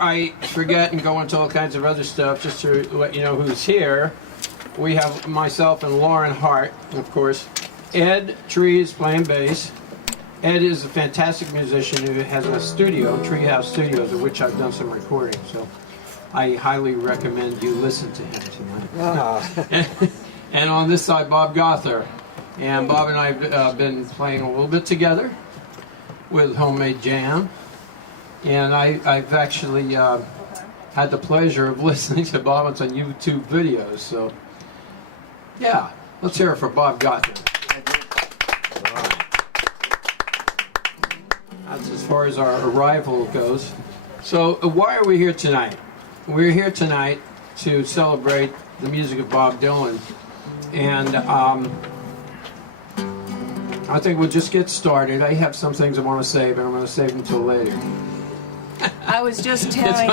I forget and go into all kinds of other stuff, just to let you know who's here. We have myself and Lauren Hart, and of course, Ed Trees playing bass. Ed is a fantastic musician who has a studio, Treehouse Studios, of which I've done some recording. So I highly recommend you listen to him tonight. And on this side, Bob Gother. And Bob and I have been playing a little bit together with Homemade Jam. And I've actually had the pleasure of listening to Bob on some YouTube videos. So, yeah, let's hear it for Bob Gother. That's as far as our arrival goes. So, why are we here tonight? We're here tonight to celebrate the music of Bob Dylan. And I think we'll just get started. I have some things I want to say, but I'm going to save them until later. I was just telling...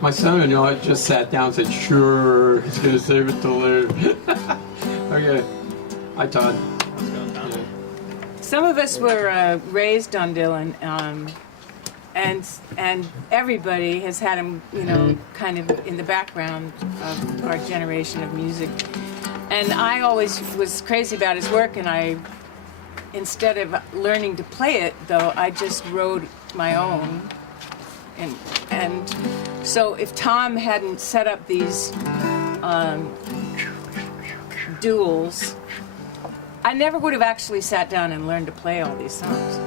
My son-in-law just sat down and said, sure, he's going to save it till later. Okay. Hi, Todd. What's going on? Yeah. Some of us were raised on Dylan, and everybody has had him, you know, kind of in the background of our generation of music. And I always was crazy about his work, and instead of learning to play it, though, I just wrote my own. And so if Tom hadn't set up these duels, I never would have actually sat down and learned to play all these songs.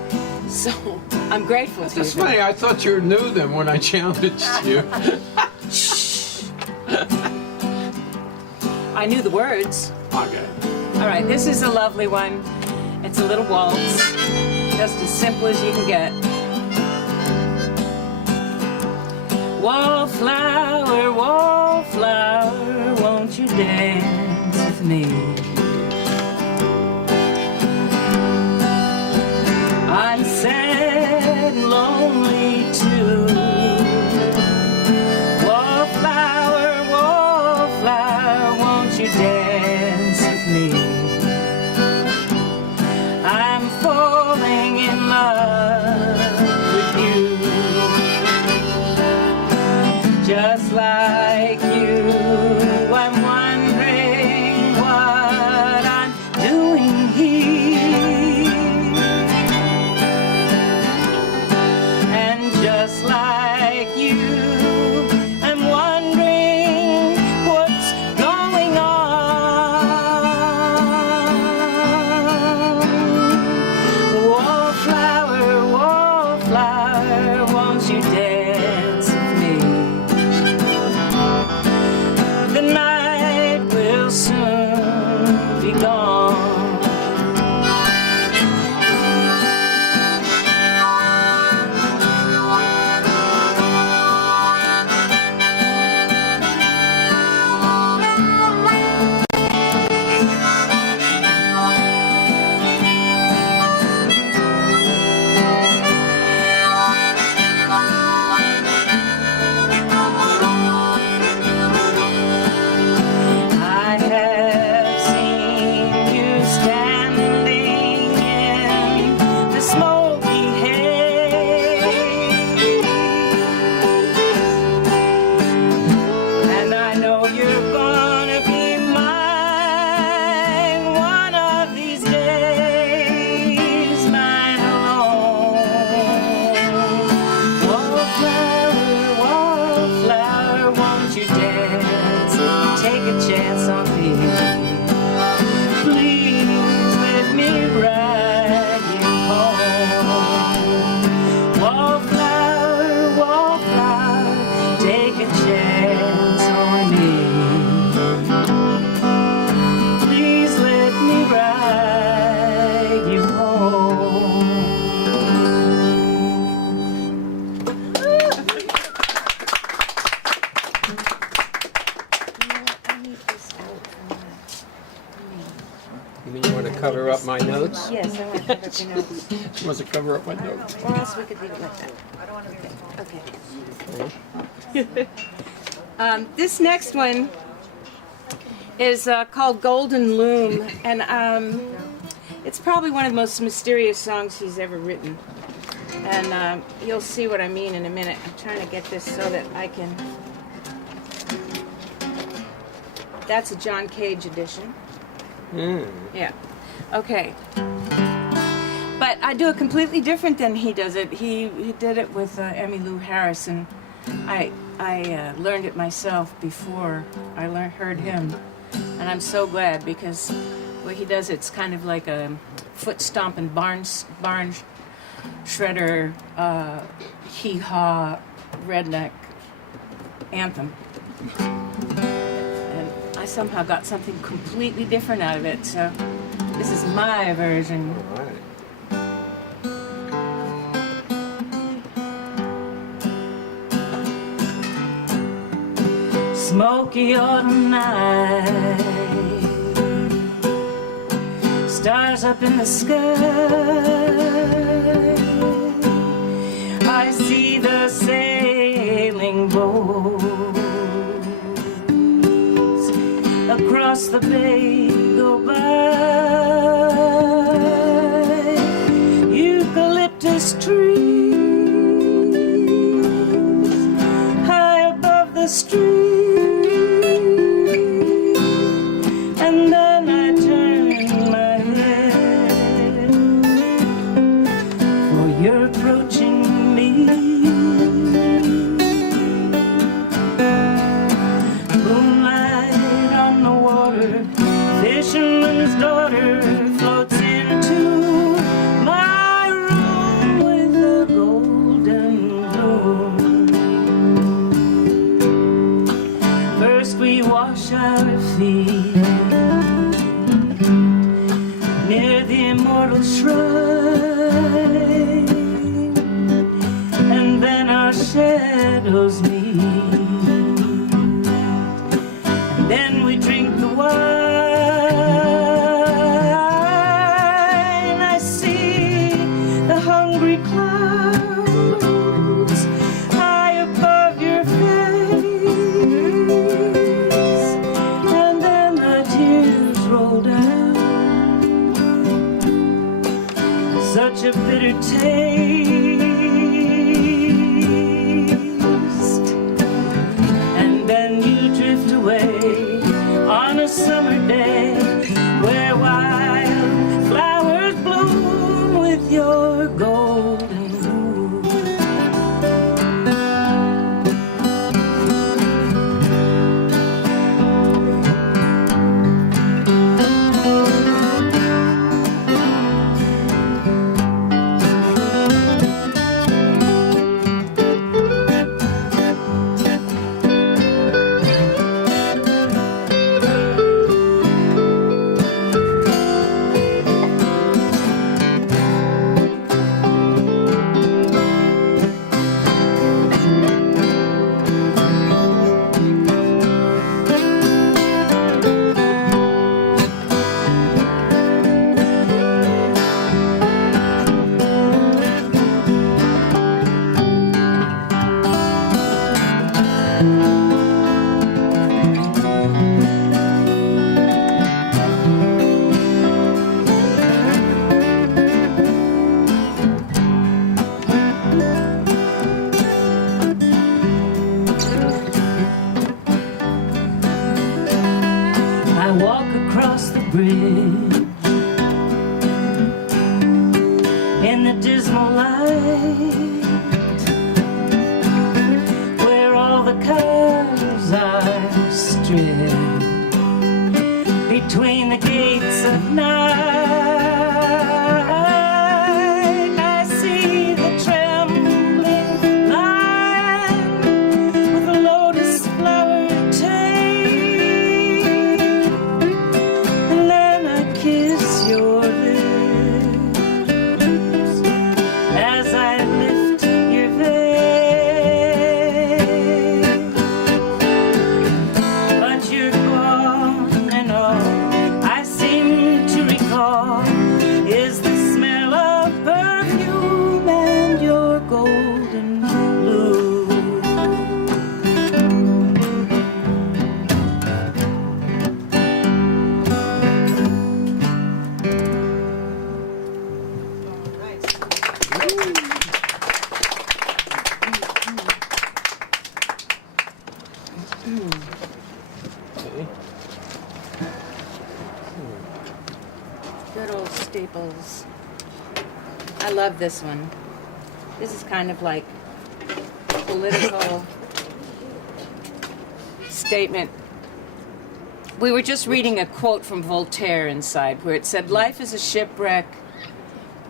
So I'm grateful to you. It's funny, I thought you knew them when I challenged you. I knew the words. Okay. All right, this is a lovely one. It's a little waltz, just as simple as you can get. Wallflower, wallflower, won't you dance with me? I'm sad and lonely too. Wallflower, wallflower, won't you dance with me? I'm falling in love with you. Just like you, I'm wondering what I'm doing here. And just like you, I'm wondering what's going on. Wallflower, wallflower, won't you dance with me? The night will soon be gone. I have seen you standing in the smoky haze, and I know you're gonna be mine one of these days, mine alone. Wallflower, wallflower, won't you dance? Take a chance on me. Please let me ride you home. Wallflower, wallflower, take a chance on me. Please let me ride you home. You mean you want to cover up my notes? Yes, I want to cover up your notes. She wants to cover up my notes. Or else we could leave it like that. Okay. This next one is called Golden Loom, and it's probably one of the most mysterious songs he's ever written. And you'll see what I mean in a minute. I'm trying to get this so that I can... That's a John Cage edition. Yeah. Okay. But I do it completely different than he does it. He did it with Emmylou Harris, and I learned it myself before I heard him. And I'm so glad, because what he does, it's kind of like a foot stomping barn shredder, hee-haw, redneck anthem. And I somehow got something completely different out of it, so this is my version. All right. Smoky autumn night, stars up in the sky, I see the sailing boats across the bay go by. Eucalyptus trees high above the street. And then I turn my head, for you're approaching me. Moonlight on the water, fisherman's daughter floats into my room with a golden bloom. First we wash our feet near the immortal shrine, and then our shadows meet, and then we drink the wine. I see the hungry clouds high above your face, and then the tears roll down. Such a bitter taste, and then you drift away on a summer day where wild flowers bloom with your golden bloom. I walk across the bridge in the dismal light, where all the cars are strayed between the gates of night. I see the trembling lion with a lotus flower tail, and then I kiss your lips as I lift your veil. But you're gone, and all I seem to Okay. Good old Staples. I love this one. This is kind of like political statement. We were just reading a quote from Voltaire inside where it said, "Life is a shipwreck.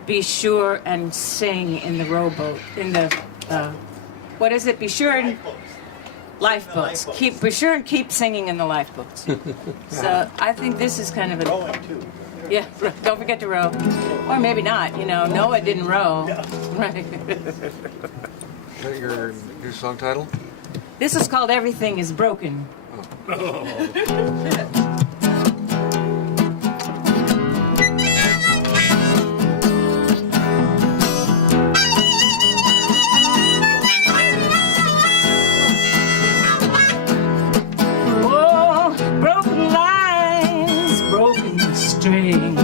Be sure and sing in the rowboat." In the, what is it? Be sure and lifeboats. Be sure and keep singing in the lifeboats. So I think this is kind of a. Rowing too. Yeah, don't forget to row. Or maybe not, you know. Noah didn't row. Right. Is that your new song title? This is called Everything is Broken. Oh, broken lines, broken strings,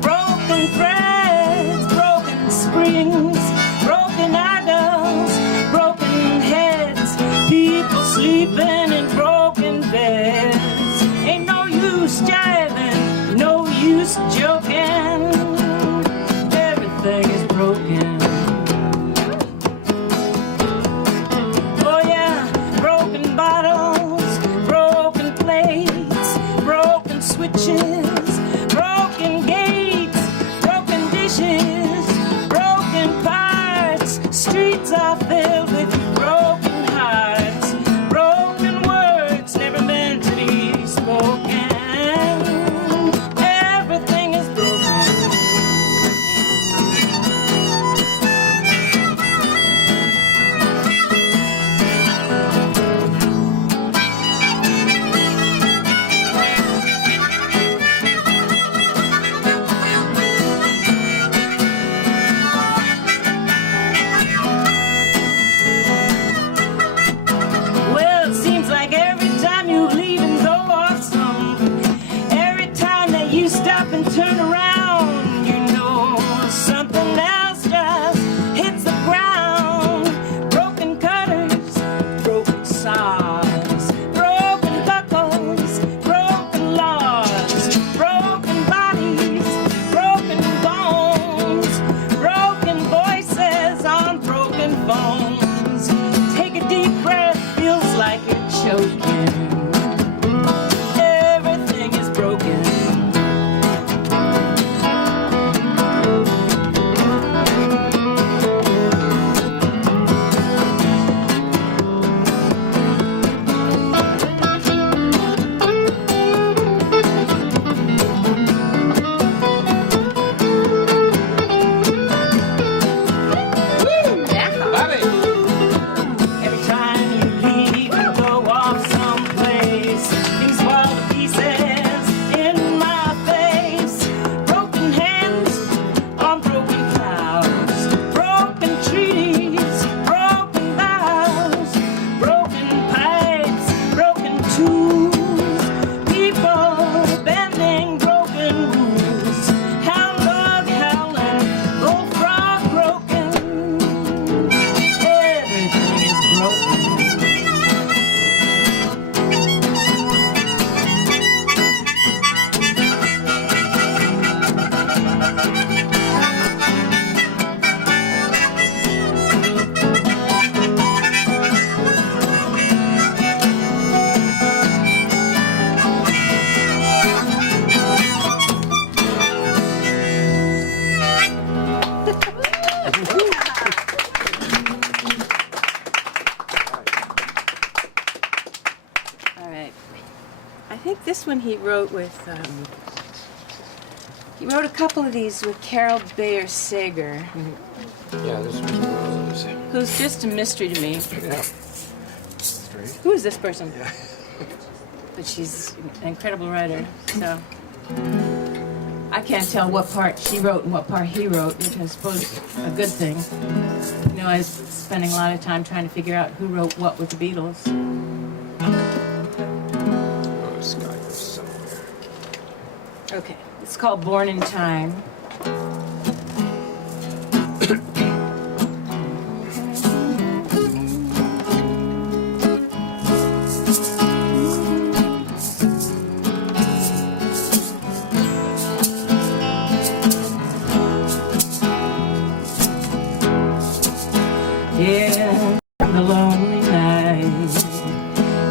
broken threads, broken springs, broken idols, broken heads, people sleeping in broken beds. Ain't no use jiving, no use joking. Everything is broken. Oh yeah, broken bottles, broken plates, broken switches, broken gates, broken dishes, broken parts. Streets are filled with broken hearts, broken words never meant to be spoken. Everything is broken. Well, it seems like every time you leave and go off something, every time that you stop and turn around, you know something else just hits the ground. Broken cutters, broken saws, broken buckles, broken laws, broken bodies, broken bones, broken voices on broken phones. Take a deep breath, feels like you're choking. Everything is broken. Bobby! Every time you leave and go off someplace, things fall to pieces in my face. Broken hands on broken clouds, broken trees, broken vows, broken pipes, broken tools, people bending broken rules. Hound dog howling, bullfrog broken. Everything is broken. All right. I think this one he wrote with, he wrote a couple of these with Carol Bayer Sager, Yeah, this one's Roses. who's just a mystery to me. Yeah. Straight. Who is this person? Yeah. But she's an incredible writer, so I can't tell what part she wrote and what part he wrote, which I suppose is a good thing. You know, I was spending a lot of time trying to figure out who wrote what with the Beatles. Oh, this guy goes somewhere. Okay, it's called Born in Time.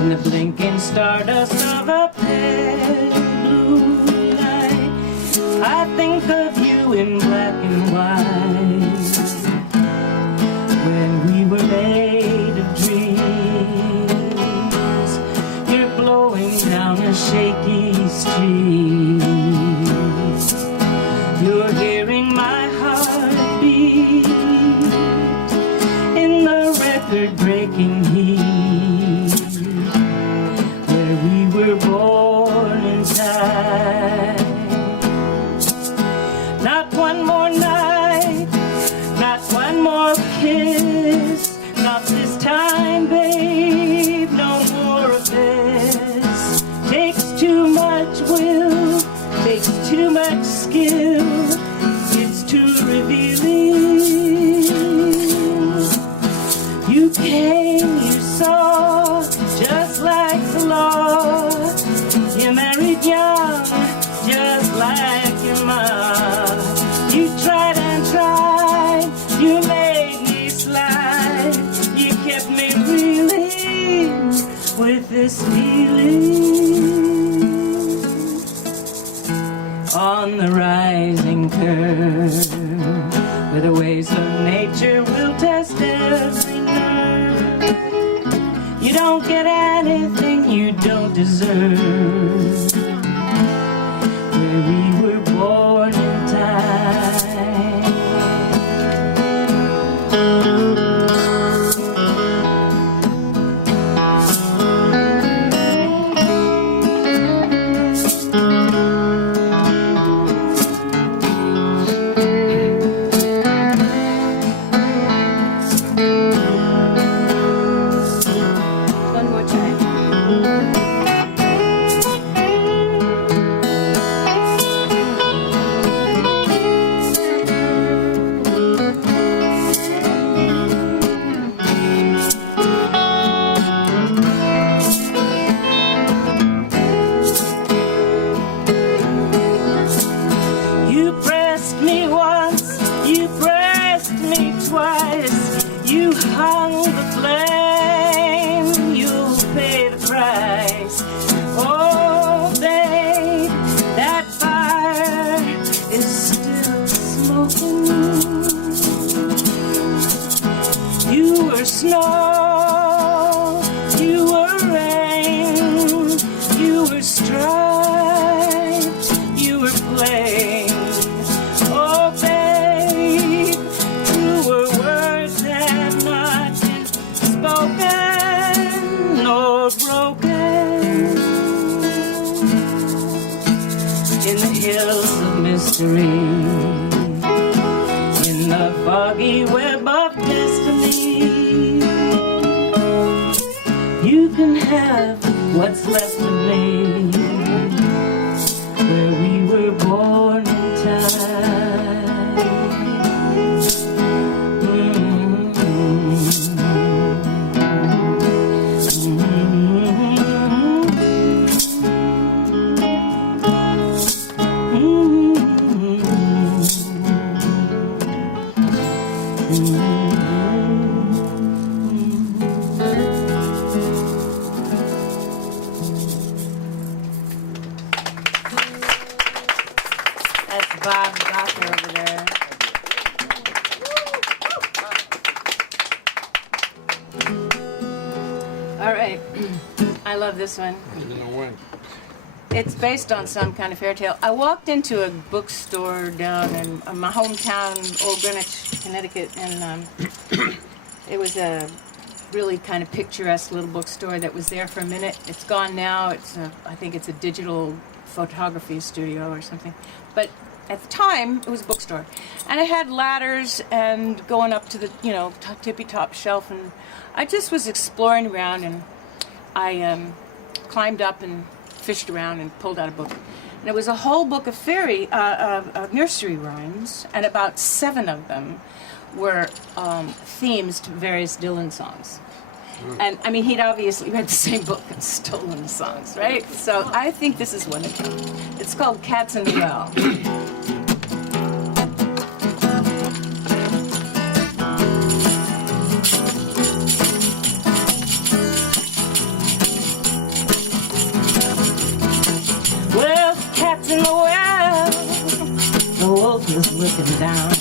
in the blinking stardust of a pale blue light. I think of you in black and white, when we were made of dreams. You're blowing down a shaky street. You're hearing my heart beat in the record-breaking heat, where we were born in time. Not one more night, not one more kiss, not this time, babe, no more of this. Takes too much will, takes too much skill, it's too revealing. You came, you saw, just like the law. You married young, just like your mom. You tried and tried, you made me slide. You kept me reeling with this feeling. On the rising curve, where the waves of nature will test every nerve. You don't get anything you don't deserve, where we were born in time. One more time. You pressed me once, you pressed me twice. You hung the flame, you'll pay the price. Oh, babe, that fire is still smoking. You were snow, you were rain, you were striped, you were plain. Oh, babe, you were words that not been spoken nor broken. In the hills of mystery, in the foggy web of destiny, you can have what's left of me, where we were born in time. That's Bob Gother over there. All right. I love this one. I don't know when. It's based on some kind of fairy tale. I walked into a bookstore down in my hometown, Old Greenwich, Connecticut, and it was a really kind of picturesque little bookstore that was there for a minute. It's gone now. I think it's a digital photography studio or something. But at the time, it was a bookstore. And it had ladders and going up to the, tippy top shelf. And I just was exploring around, and I climbed up and fished around and pulled out a book. And it was a whole book of nursery rhymes, and about 7 of them were themes to various Dylan songs. And I mean, he'd obviously read the same book and stolen the songs, right? So I think this is one of them. It's called Cats in the Well. is looking down.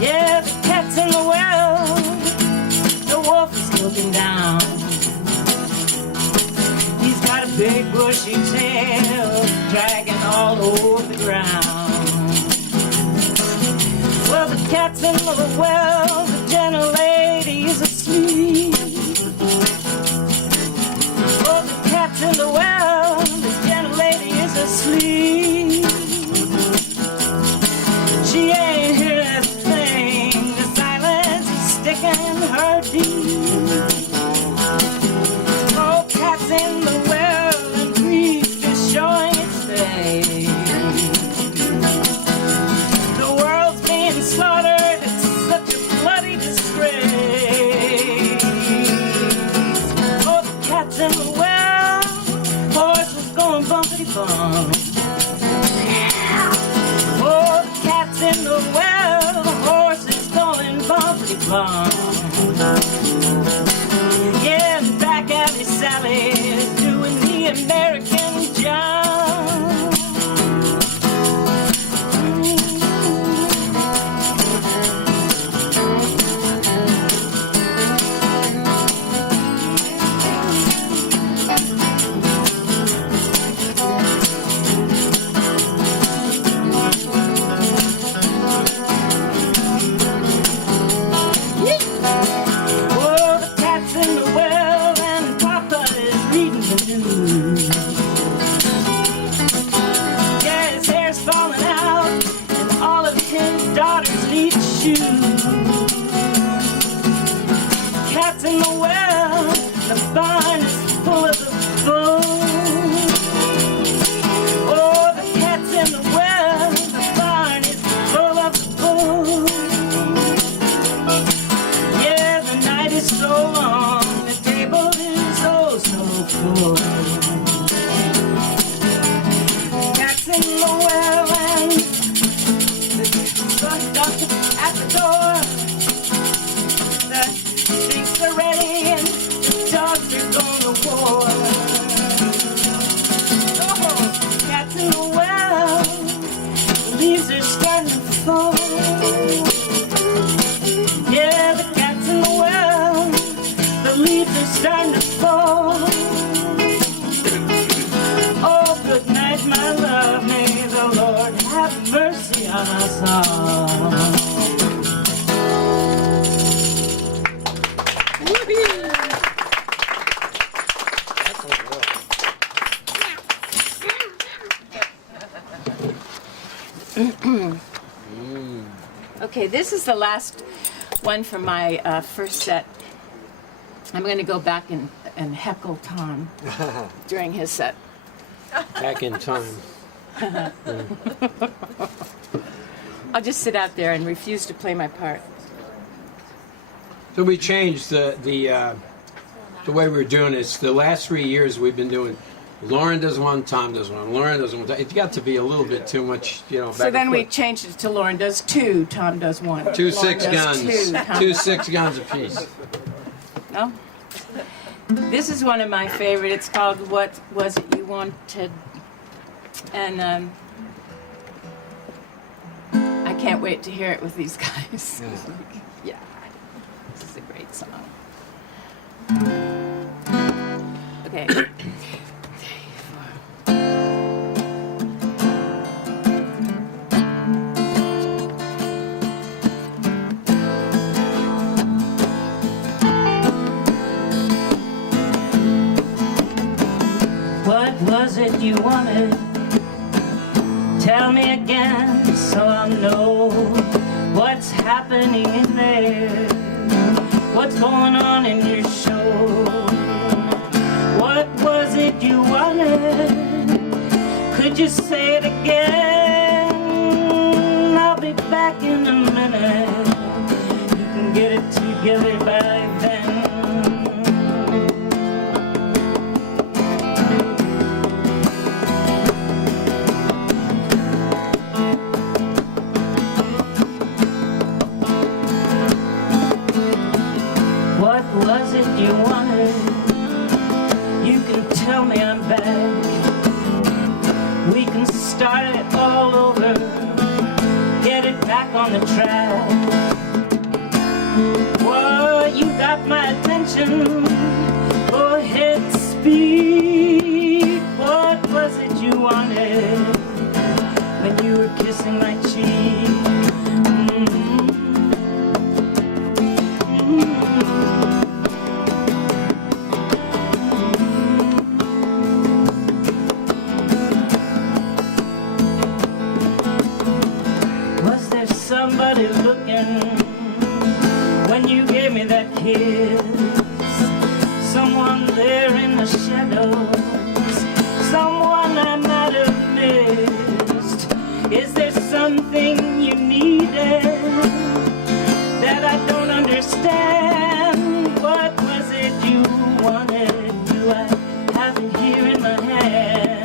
Yeah, the cat's in the well, the wolf is looking down. He's got a big bushy tail dragging all over the ground. Well, the cat's in the well, the gentle lady is asleep. Oh, the cat's in the well, the gentle lady is asleep. She ain't hearing a thing, the silence is sticking her deep. Oh, cat's in the well and grief is showing its face. The world's being slaughtered, it's such a bloody disgrace. Oh, the cat's in the well, horse was going bumpity bump. Oh, the cat's in the well, the horse is going bumpity bump. Yeah, and back alley Sally is doing the American job. Oh, the cat's in the well and Papa is reading the news. Yeah, his hair's falling out and all of his daughters need shoes. Cat's in the well, the barn is full of the bulls. Oh, the cat's in the well, the barn is full of the bulls. Yeah, the night is so long, the table is oh so full. Cat's in the well and the sun's up at the door. The streets are ready and the dogs are going to war. Oh, cat's in the well, the leaves are starting to fall. Yeah, the cat's in the well, the leaves are starting to fall. Oh, good night, my love, may the Lord have mercy on us all. Okay, this is the last one from my first set. I'm going to go back and heckle Tom during his set. Back in time. I'll just sit out there and refuse to play my part. So we changed the way we were doing this. The last 3 years we've been doing. Lauren does one, Tom does one. Lauren does one. It got to be a little bit too much, you know. Back So then and we forth. changed it to Lauren does two, Tom does one. Two Lauren 6 does guns. two, Tom Two does 6 guns apiece. No? This is one of my favorite. It's called What Was It You Wanted? And I can't wait to hear it with these guys. Yeah, this is a great song. Okay. 3, 4. What was it you wanted? Tell me again so I'll know what's happening in there. What's going on in your show? What was it you wanted? Could you say it again? I'll be back in a minute. You can get it together by then. What was it you wanted? You can tell me I'm back. We can start it all over. attention. Go ahead, speak. What was it you wanted when you were kissing my cheek? Was there somebody looking when you gave me that kiss? Someone there in the shadows, someone I might have missed. Is there something you needed that I don't understand? What was it you wanted? Do I have it here in my hand?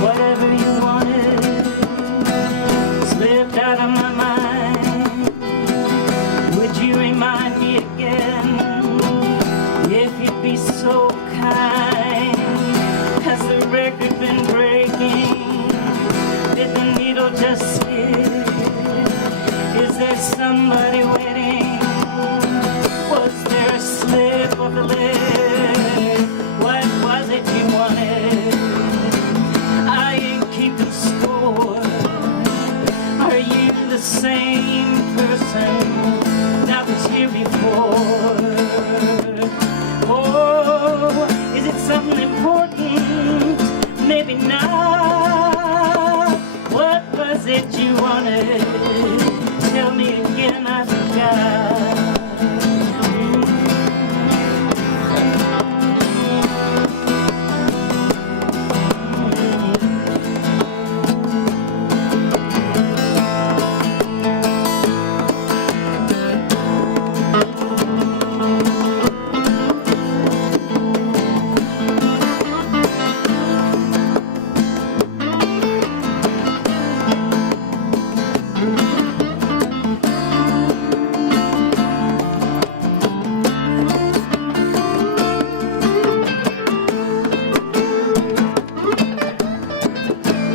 Whatever you wanted slipped out of my mind. Would you remind me again, if you'd be so kind? Has the record been breaking? Did the needle just slip? Is there somebody waiting? Was there a slip of the lip? What was it you wanted? I ain't keeping score. Are you the same person that was here before? Oh, is it something important? Maybe not. What was it you wanted? Tell me again, I forgot.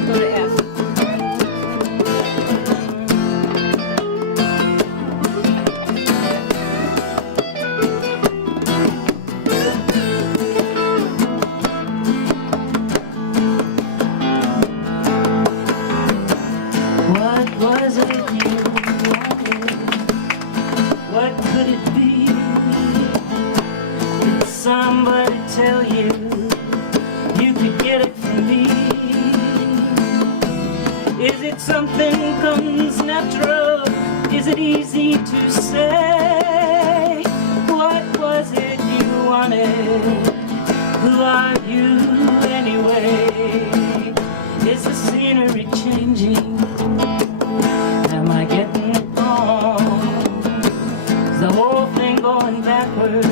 Go to F. What was it you wanted? What could it be? Did somebody tell you you could get it from me? Is it something comes natural? Is it easy to say? What was it you wanted? Who are you anyway? Is the scenery changing? Am I getting it wrong? Is the whole thing going backwards?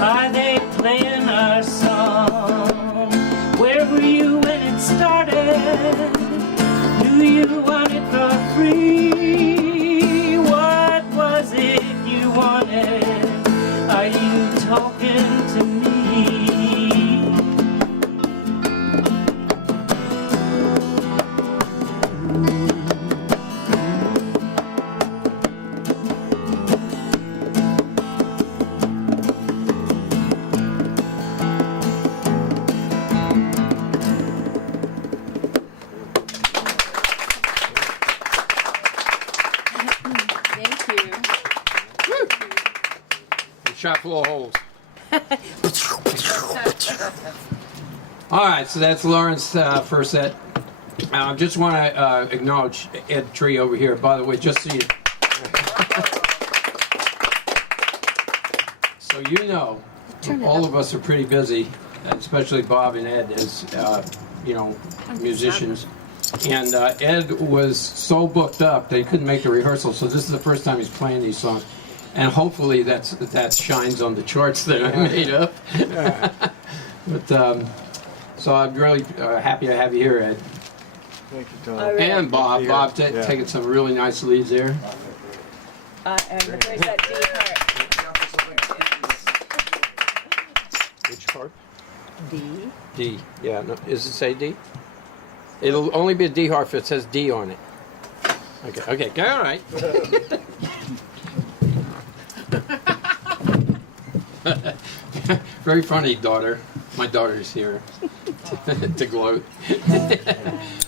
Are they playing our song? Where were you when it started? Do you want it for free? What was it you wanted? Are you talking to me? Thank you. Shot full of holes. All right, so that's Lauren's first set. I just want to acknowledge Ed Tree over here, by the way, just so you... So you know, all of us are pretty busy, especially Bob and Ed as, you know, musicians. And Ed was so booked up that he couldn't make the rehearsal, so this is the first time he's playing these songs. And hopefully that shines on the charts that I made up. But so I'm really happy to have you here, Ed. Thank you, Tom. All right. And Bob. Bob Yeah. taking some really nice leads there. And there's that D part. Which harp? D. D. Yeah. No, does it say D? It'll only be a D harp if it says D on it. Okay. Okay. Go all right. Very funny, daughter. My daughter's here to gloat.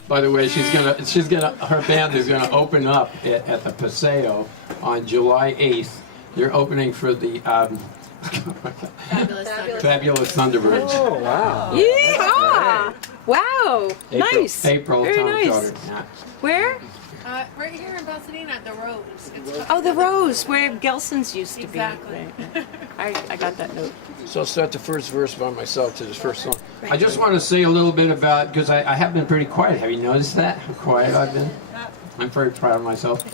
By the way, her band is gonna open up at the Paseo on July 8th. They're opening for the Fabulous Thunderbirds. Oh, wow. Yeehaw! Wow! Nice. April Very Tom nice. Trotter. Yeah. Where? Right here in Pasadena at the Rose. It's Oh, the Rose, where Gelson's used to Exactly. be. Right. I got that note. So I'll start the first verse by myself to this first song. I just want to say a little bit about, because I have been pretty quiet. Have you noticed that? How quiet I've been? I'm very proud of myself.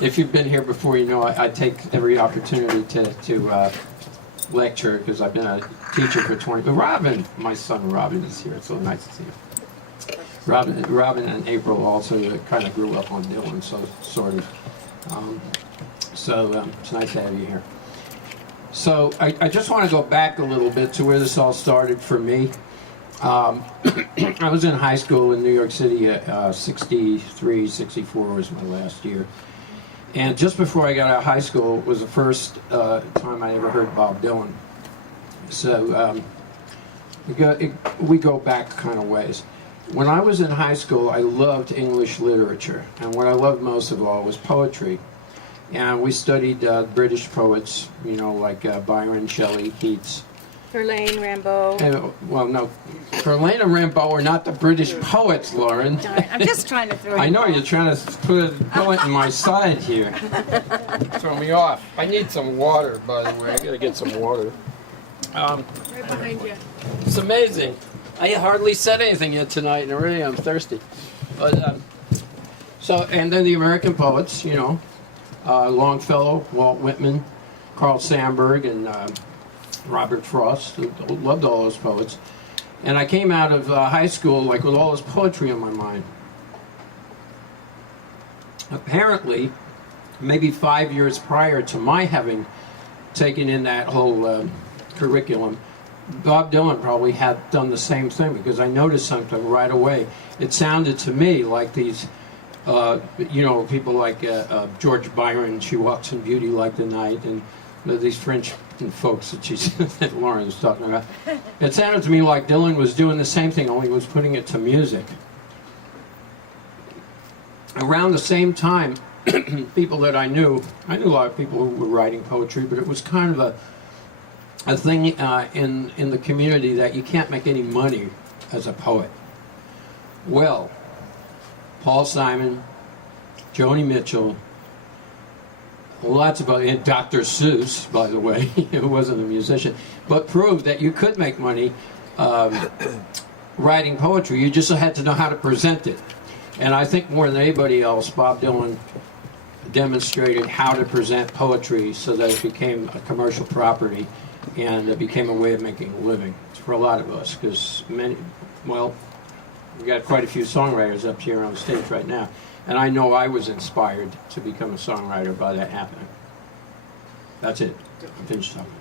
If you've been here before, you know I take every opportunity to lecture, because I've been a teacher for 20. But Robin, my son Robin is here. It's so nice to see him. Robin and April also kind of grew up on Dylan, so sort of. It's nice to have you here. So I just want to go back a little bit to where this all started for me. I was in high school in New York City at 63, 64 was my last year. And just before I got out of high school was the first time I ever heard Bob Dylan. So we go back kind of ways. When I was in high school, I loved English literature. And what I loved most of all was poetry. And we studied British poets, you know, like Byron, Shelley, Keats. Verlaine, Rimbaud. Well, no, Verlaine and Rimbaud are not the British poets, Lauren. I'm just trying to throw I you know off. you're trying to put a bullet in my side here. Throw me off. I need some water, by the way. I gotta get some water. right behind you. It's amazing. I hardly said anything yet tonight, and already I'm thirsty. But and then the American poets, you know, Longfellow, Walt Whitman, Carl Sandburg, and Robert Frost. Loved all those poets. And I came out of high school like with all this poetry on my mind. Apparently, maybe 5 years prior to my having taken in that whole curriculum, Bob Dylan probably had done the same thing, because I noticed something right away. It sounded to me like these, you know, people like George Byron, She Walks in Beauty Like the Night, and these French folks that Lauren was talking about. It sounded to me like Dylan was doing the same thing, only he was putting it to music. Around the same time, people that I knew a lot of people who were writing poetry, but it was kind of a thing in the community that you can't make any money as a poet. Well, Paul Simon, Joni Mitchell, lots of and Dr. Seuss, by the way, who wasn't a musician, but proved that you could make money writing poetry. You just had to know how to present it. And I think more than anybody else, Bob Dylan demonstrated how to present poetry so that it became a commercial property, and it became a way of making a living for a lot of us, because we got quite a few songwriters up here on stage right now, and I know I was inspired to become a songwriter by that happening. That's it. I'm finished talking.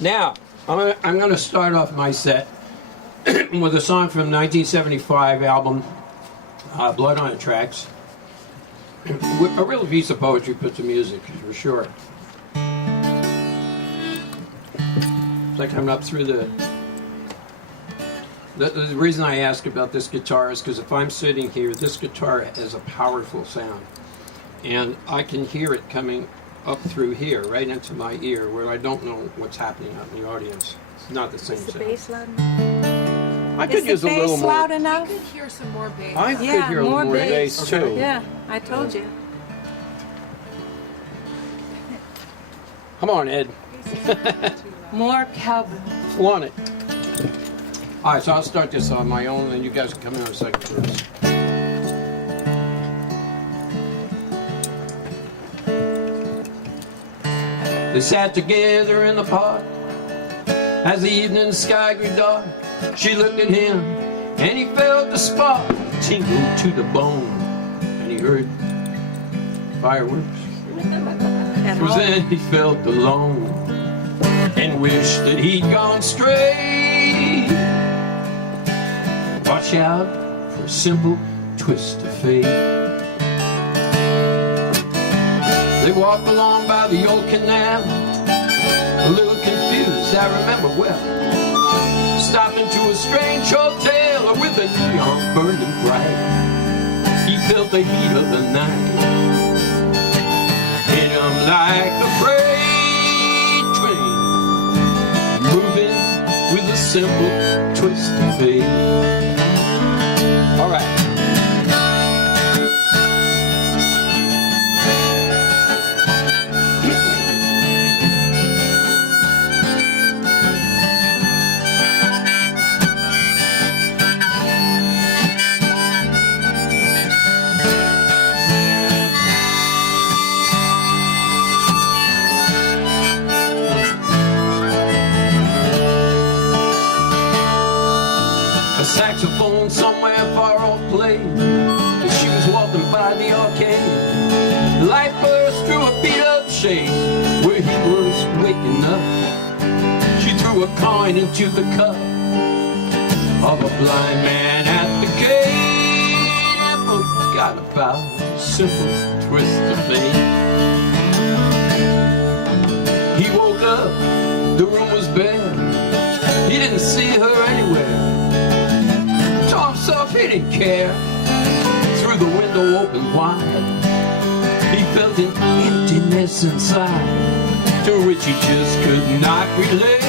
Now, I'm going to start off my set with a song from 1975 album, Blood on the Tracks. A real piece of poetry put to music, for sure. It's like coming up through the reason I ask about this guitar is because if I'm sitting here, this guitar has a powerful sound. And I can hear it coming up through here, right into my ear, where I don't know what's happening out in the audience. It's not the same Is the sound. bass loud enough? I could use a little Is the bass more. loud I enough? could hear some more bass. I could Yeah, hear a little more more bass. bass too. Yeah, I told you. Come on, Ed. More cowbell. Flaunt it. All right, so I'll start this on my own, and you guys can come in on a second verse. They sat together in the park as the evening sky grew dark. She looked at him, and he felt the spark tingle to the bone, and he heard fireworks. At Was home. then he felt alone and wished that he'd gone straight. Watch out for a simple twist of fate. They walked along by the old canal, a little confused, I remember well. Stopped into a strange hotel with a neon burning bright. He felt the heat of the night hit him like a freight train, moving with a simple twist of fate. All right. A saxophone somewhere far off played as she was walking by the arcade. Light burst through a beat-up shade where he was waking up. She threw a coin into the cup of a blind man at the gate and forgot about a simple twist of fate. He woke up, the room was bare. He didn't see her anywhere. He didn't care. Through the window open wide, he felt an emptiness inside to which he just could not relate.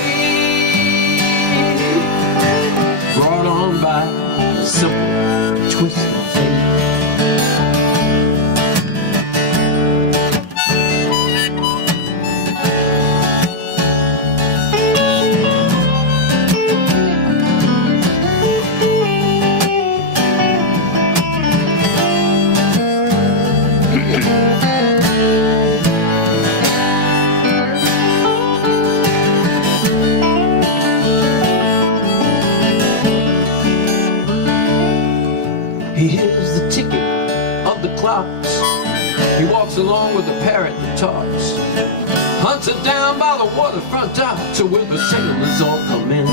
Brought on by a simple twist of fate. He hears the ticking of the clocks. He walks along with the parrot that talks. Hunts it down by the waterfront dock to where the sailors all come in.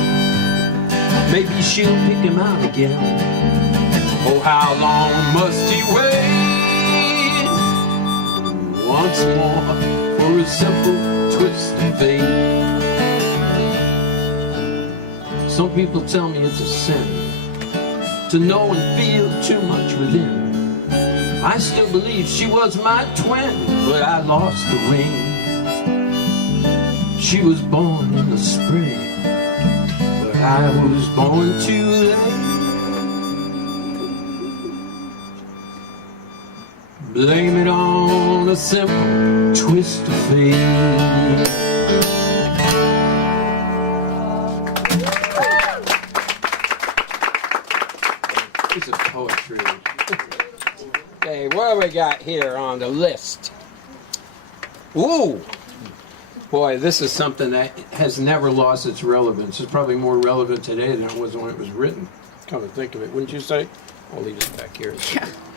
Maybe she'll pick him out again. Oh, how long must he wait? Once more for a simple twist of fate. Some people tell me it's a sin to know and feel too much within. I still believe she was my twin, but I lost the ring. She was born in the spring, but I was born too late. Blame it on a simple twist of fate. Piece of poetry. Okay, what do we got here on the list? Ooh! Boy, this is something that has never lost its relevance. It's probably more relevant today than it was when it was written. Come to think of it, wouldn't you say? I'll leave it back here.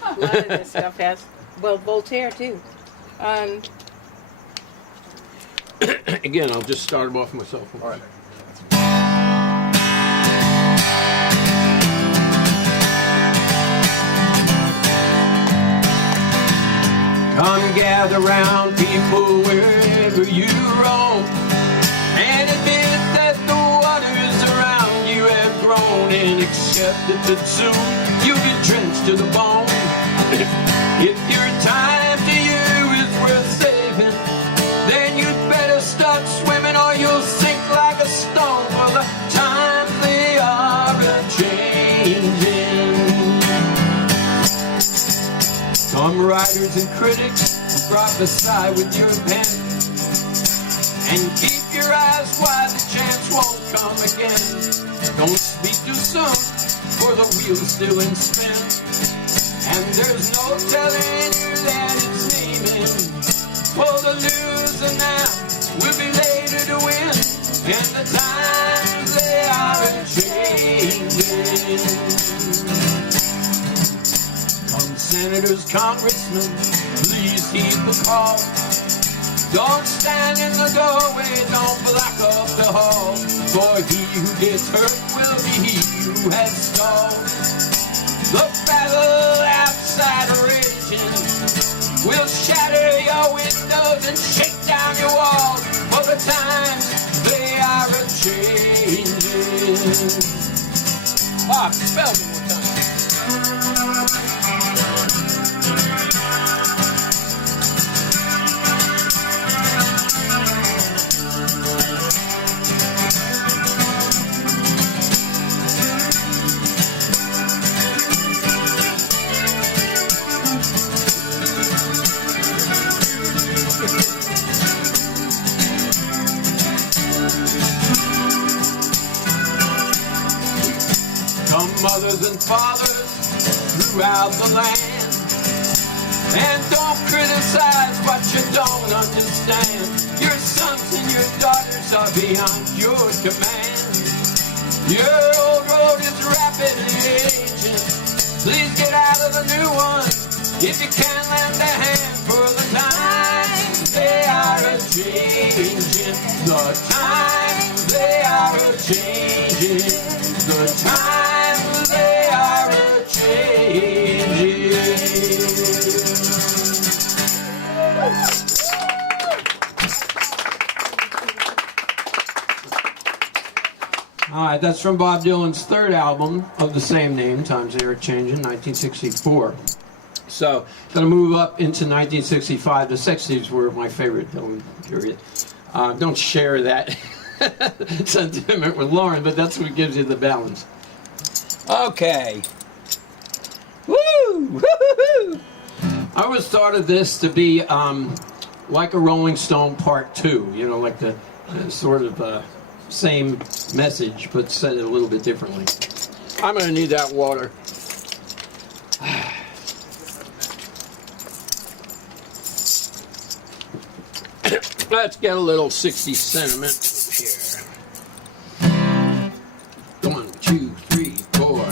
A lot of this stuff has, well, Voltaire too. Again, I'll just start them off myself. All right. Come gather round, people, wherever you roam, and admit that the waters around you have grown, and accept that soon you get drenched to the bone. If your time to you is worth saving, then you'd better start swimming or you'll sink like a stone, for the times they are a-changing. Some writers and critics prophesy with your pen, and keep your eyes wide, the chance won't come again. Don't speak too soon, for the wheel's still in spin, and there's no telling you that it's naming. For the loser now will be later to win, and the times they are a-changing. Senators, congressmen, please heed the call. Don't stand in the doorway, don't block up the hall, for he who gets hurt will be he who has stalled. The battle outside raging will shatter your windows and shake down your walls, for the times they are a-changing. Ah, spell me one time. Come mothers and fathers throughout the land, and don't criticize what you don't understand. Your sons and your daughters are beyond your command. Your old road is rapidly aging. Please get out of the new one if you can lend a hand, for the times they are a-changing. The times they are a-changing. The times they are a-changing. All right, that's from Bob Dylan's third album of the same name, Times They Are Changing, 1964. So, going to move up into 1965. The 60s were my favorite Dylan period. Don't share that sentiment with Lauren, but that's what gives you the balance. Okay. Woo! Woo-hoo-hoo! I always thought of this to be like a Rolling Stone Part 2, you know, like the sort of same message, but said it a little bit differently. I'm going to need that water. Let's get a little 60s sentiment here. 1, 2, 3, 4.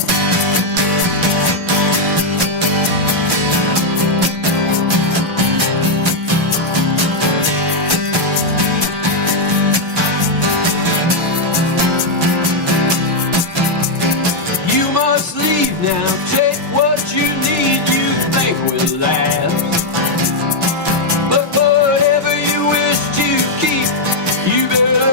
You must leave now. Take what you need, you think will last. But whatever you wish to keep, you better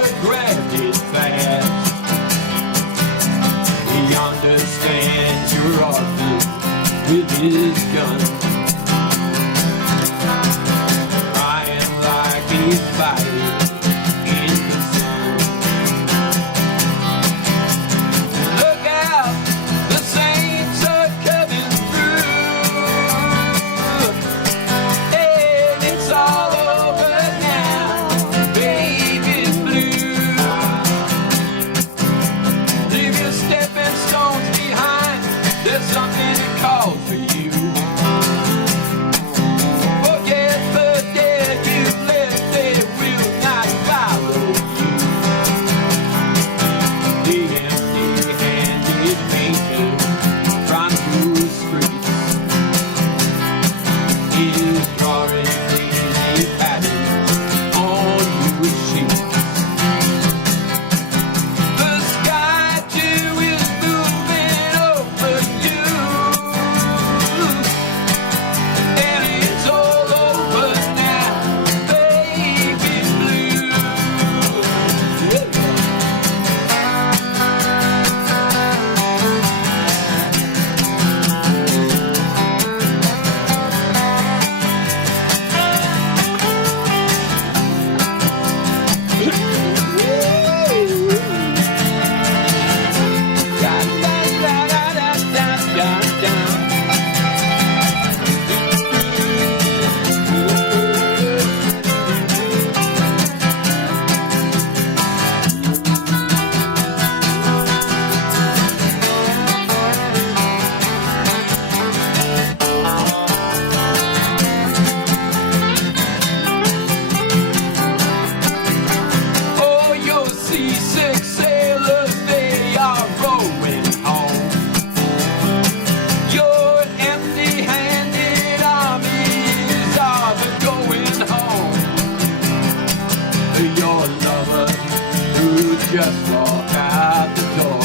just walk out the door.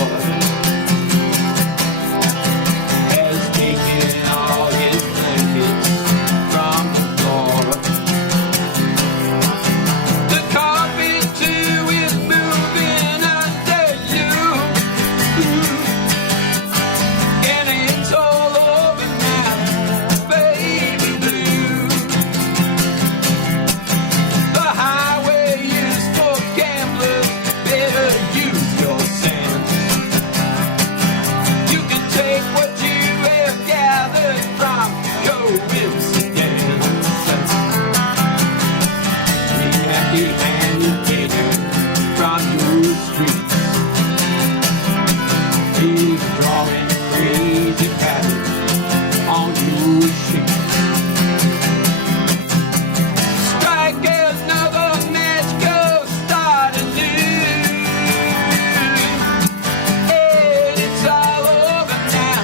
Has taken all his blankets from the floor. The carpet too is moving under you, and it's all over now, baby blue. The highway is for gamblers, better use your sense. You can take what you have gathered from coincidence. Reactive indicator from your streets is drawing crazy patterns on your sheet. Strike another match, go start anew. And it's all over now,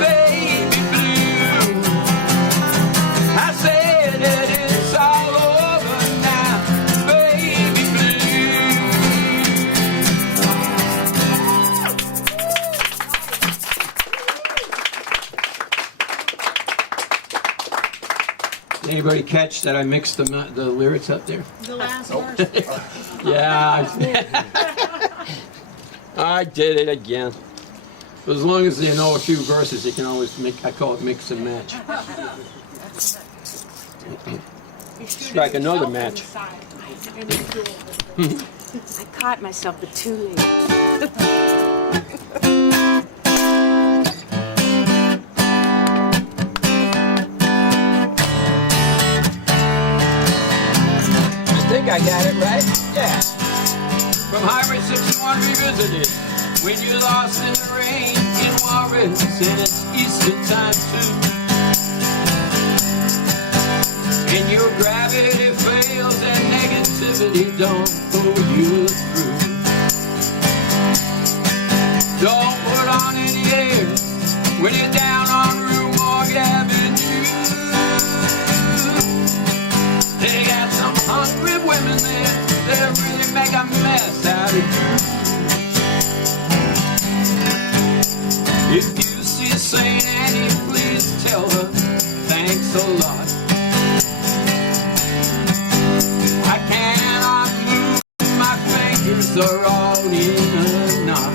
baby blue. I said that it's all over now, baby blue. Did anybody catch that I mixed the lyrics up there? The last verse. Yeah, I did it again. But as long as you know a few verses, you can always make, I call it mix and match. Strike another match. I caught myself, but too late. I think I got it right. Yeah. From Highway 61 Revisited. When you're lost in the rain in Juarez, and it's Easter time too. And your gravity fails and negativity don't pull you through. Don't put on any airs when you're down on Rue Morgue Avenue. They got some hungry women there that really make a mess out of you. If you see St. Annie, please tell her thanks a lot. I cannot move, my fingers are all in a knot.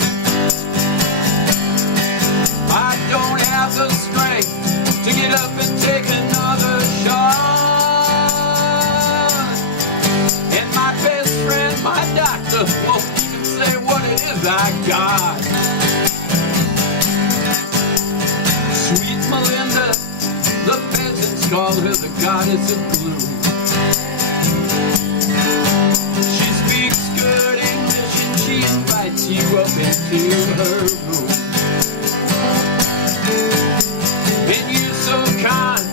I don't have the strength to get up and take another shot. And my best friend, my doctor, won't even say what it is I got. Sweet Melinda, the peasants call her the goddess of gloom. She speaks good English and she invites you up into her room. And you're so kind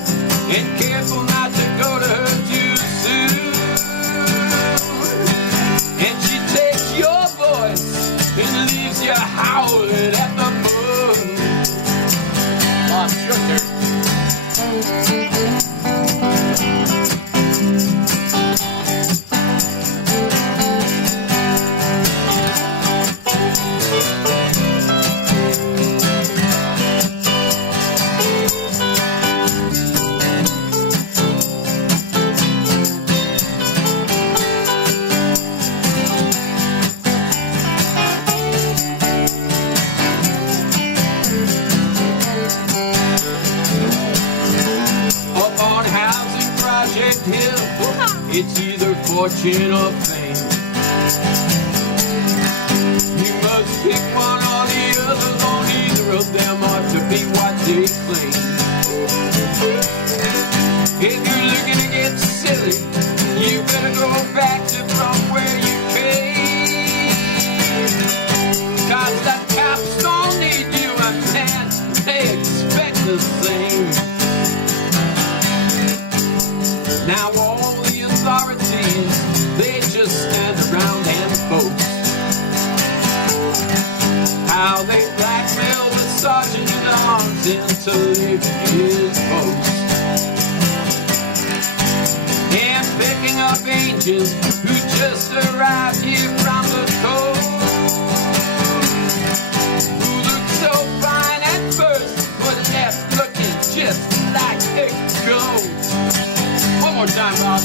and careful not to go to her too soon. And she takes your voice and leaves you howling at the moon. Oh, it's your turn. Up on Housing Project Hill, it's either fortune or fame. You must pick one or the other, though neither of them ought to be what they claim. If you're looking to get silly, you better go back to from where you came. 'Cause the cops don't need you, and man, they expect the same. Now all the authorities, they just stand around and boast how they blackmail the sergeant at arms into leaving his post. And picking up angels who just arrived here from the coast. who looked so fine at first, but left looking just like a ghost. One more time, Bob.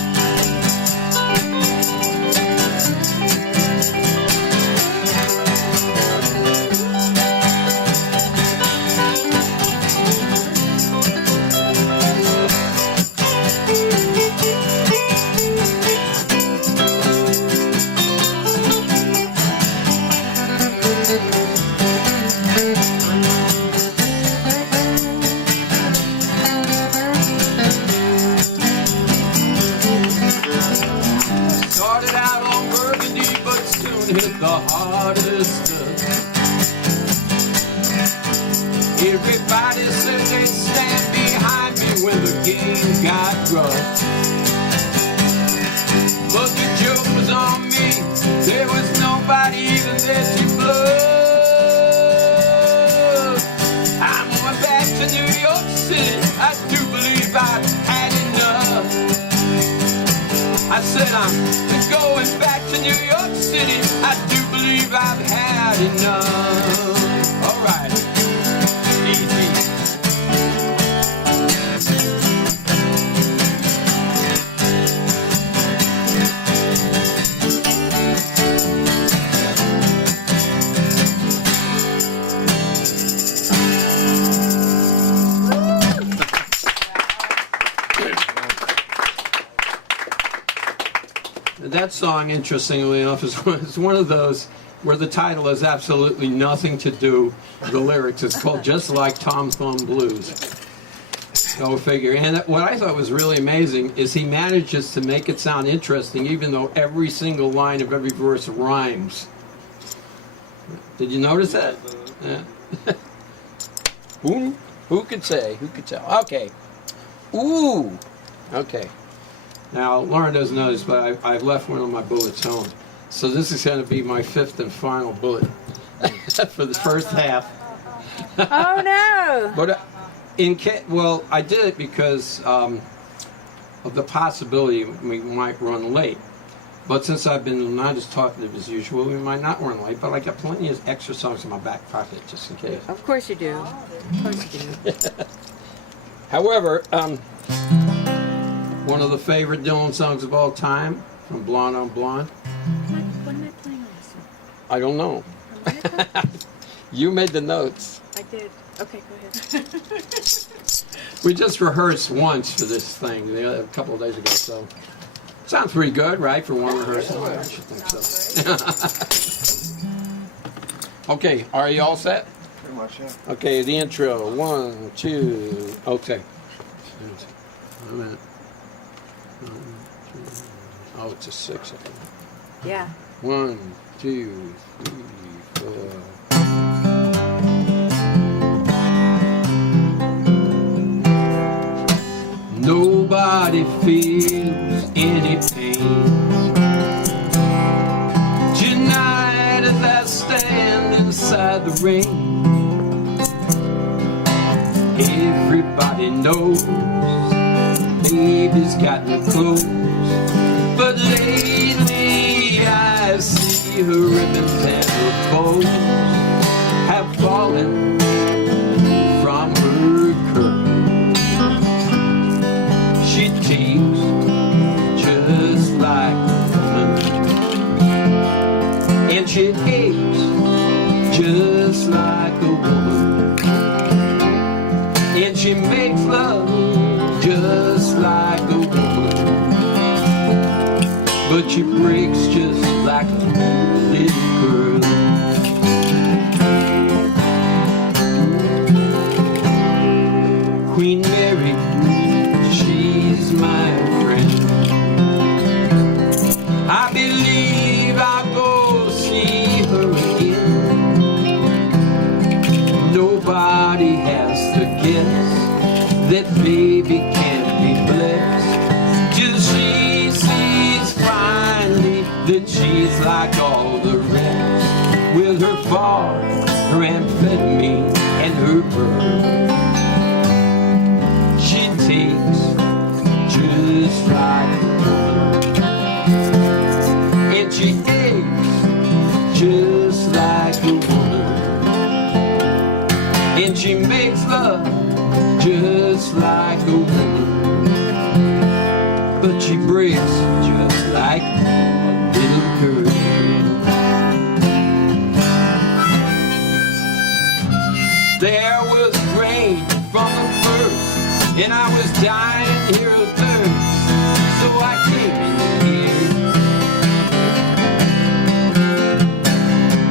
Started out on Burgundy, but soon hit the hardest stuff. Everybody said they'd stand behind me when the game got rough. But the joke was on me, there was nobody even there to bluff. I'm going back to New York City, I do believe I've had enough. I said I'm going back to New York City, I do believe I've had enough. All right, easy. That song, interestingly enough, is one of those where the title has absolutely nothing to do with the lyrics. It's called Just Like Tom Thumb Blues. Go figure. And what I thought was really amazing is he manages to make it sound interesting even though every single line of every verse rhymes. Did you notice that? Yeah. Who could say? Who could tell? Okay. Ooh. Okay. Now, Lauren doesn't know this, but I've left one of my bullets home. So this is going to be my fifth and final bullet for the first half. Oh no! But well, I did it because of the possibility we might run late. But since I've been not as talkative as usual, we might not run late. But I got plenty of extra songs in my back pocket just in case. Of course you do. Of course you do. However, one of the favorite Dylan songs of all time, from Blonde on Blonde. What am I playing on this one? I don't know. You made the notes. I did. Okay, go ahead. We just rehearsed once for this thing a couple of days ago, so sounds pretty good, right, for one rehearsal? I should think so. Okay, are you all set? Pretty much, yeah. Okay, the intro. 1, 2. Okay. Wait a minute. 1, 2. Oh, it's a 6. I think. Yeah. 1, 2, 3, 4. Nobody feels any pain tonight as I stand inside the rain. Everybody knows baby's got me close, but lately I see her ribbons and her bows have fallen from her curls. She takes just like a woman, and she aches just like a woman, and she makes love just like a woman, but she breaks just like a little girl. Queen Mary, she's my friend. I believe I'll go see her again. Nobody has to guess that baby can't be blessed till she sees finally that she's like all the rest. dying hero thirst, so I came in here.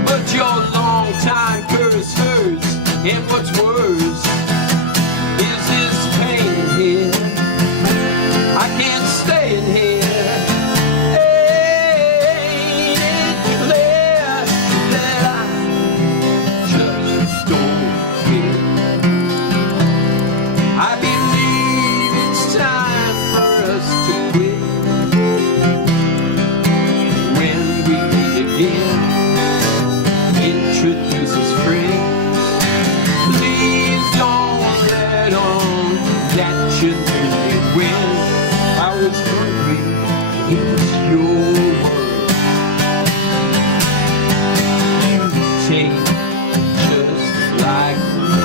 But your long time curse hurts, and what's worse is this pain here. I can't stay in here. Ain't it clear that I just don't care? I believe it's time for us to quit. When we meet again, introduce us friends. Please don't let on that you knew me when I was hungry. It was your word. You take just like me,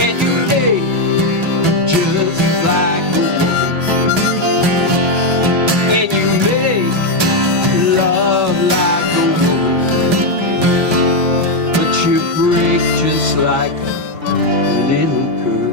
and you ate just like a woman, and you make love like a woman, but you break just like a little girl.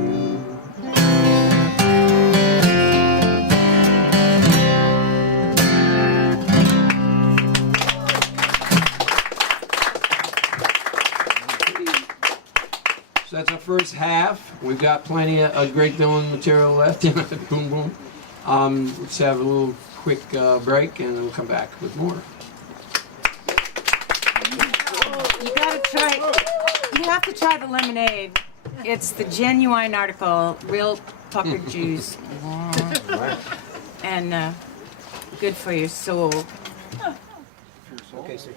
So that's our first half. We've got plenty of great Dylan material left. Boom, boom. Let's have a little quick break, and then we'll come back with more. You gotta try. You have to try the lemonade. It's the genuine article, real puckered juice, and good for your soul. Okay, sir.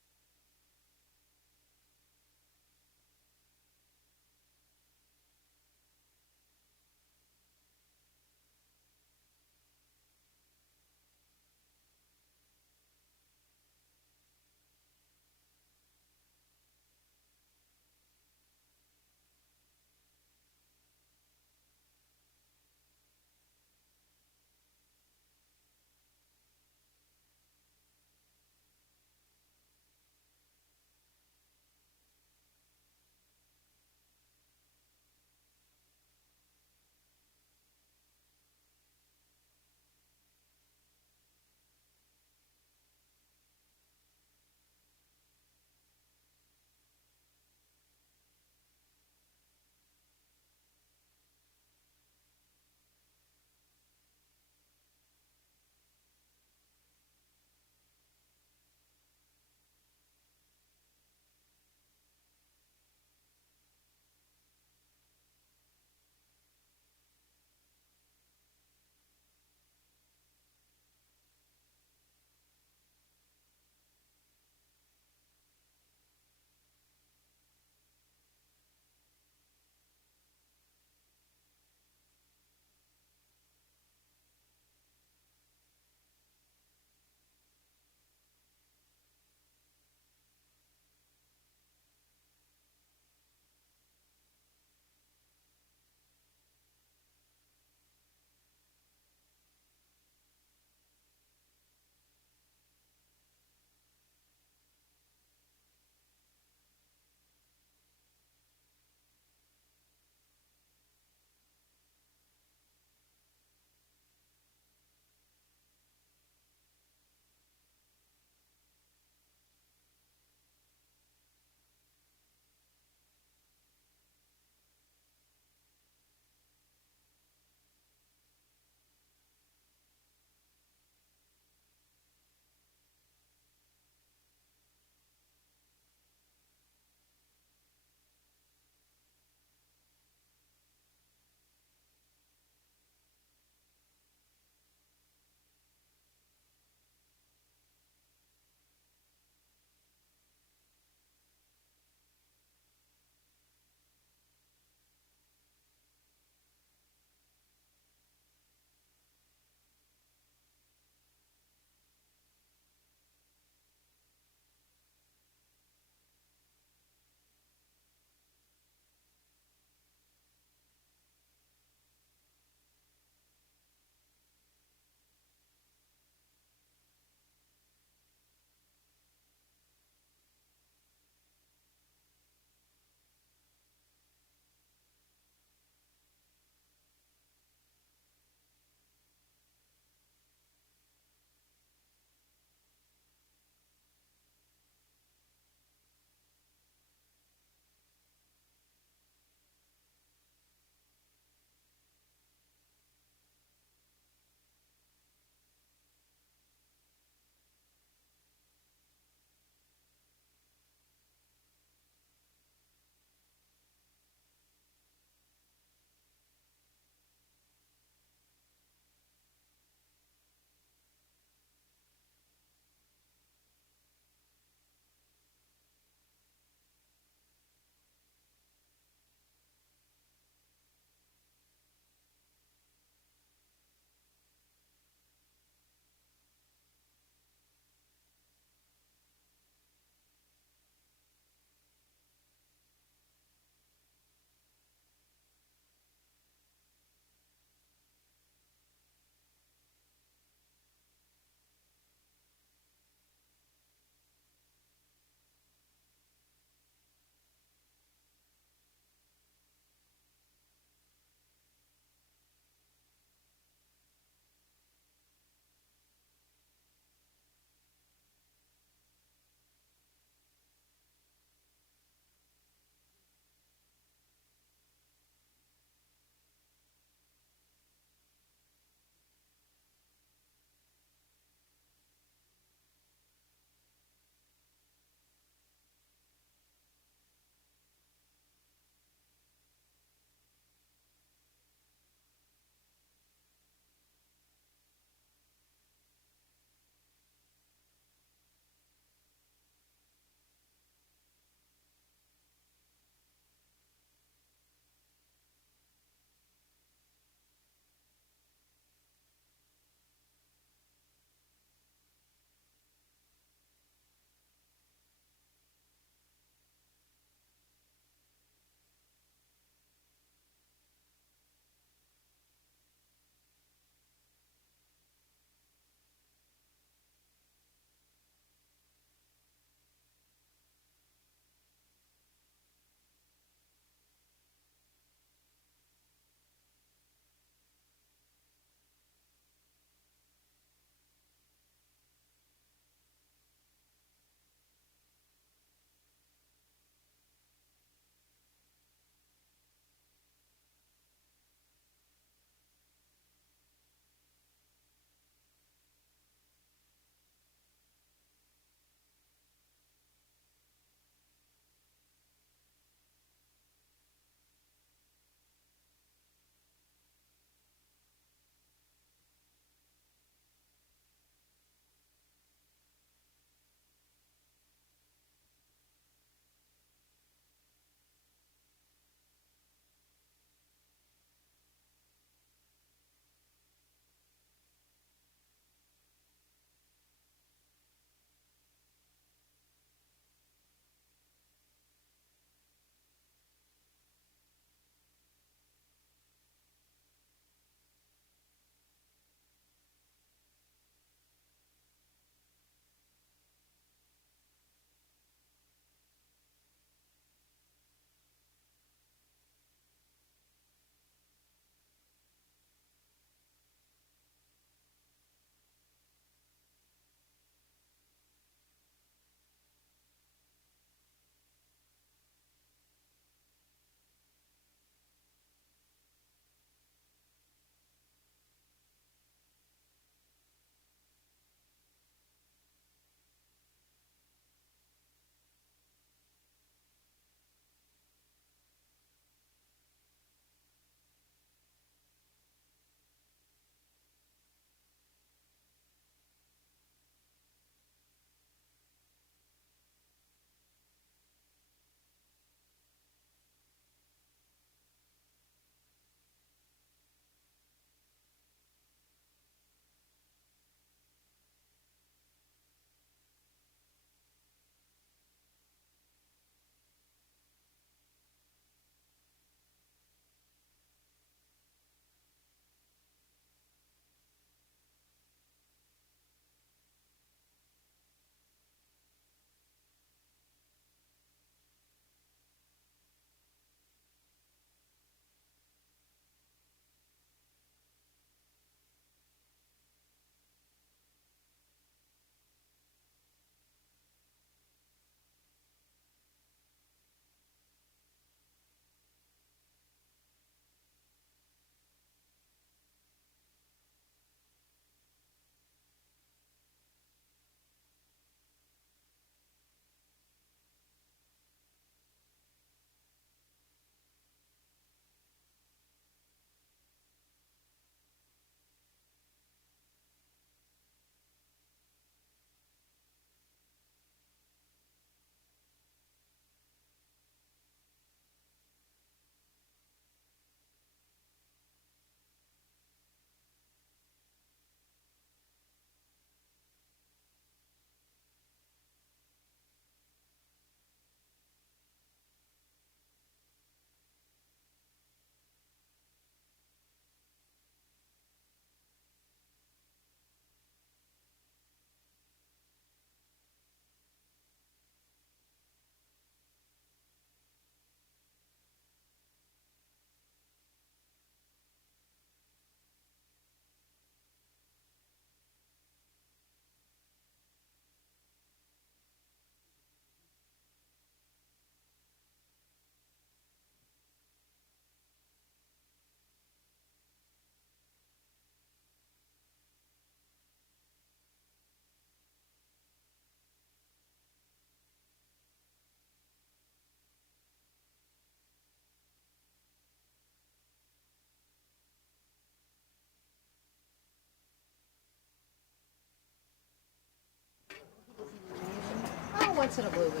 once in a blue moon.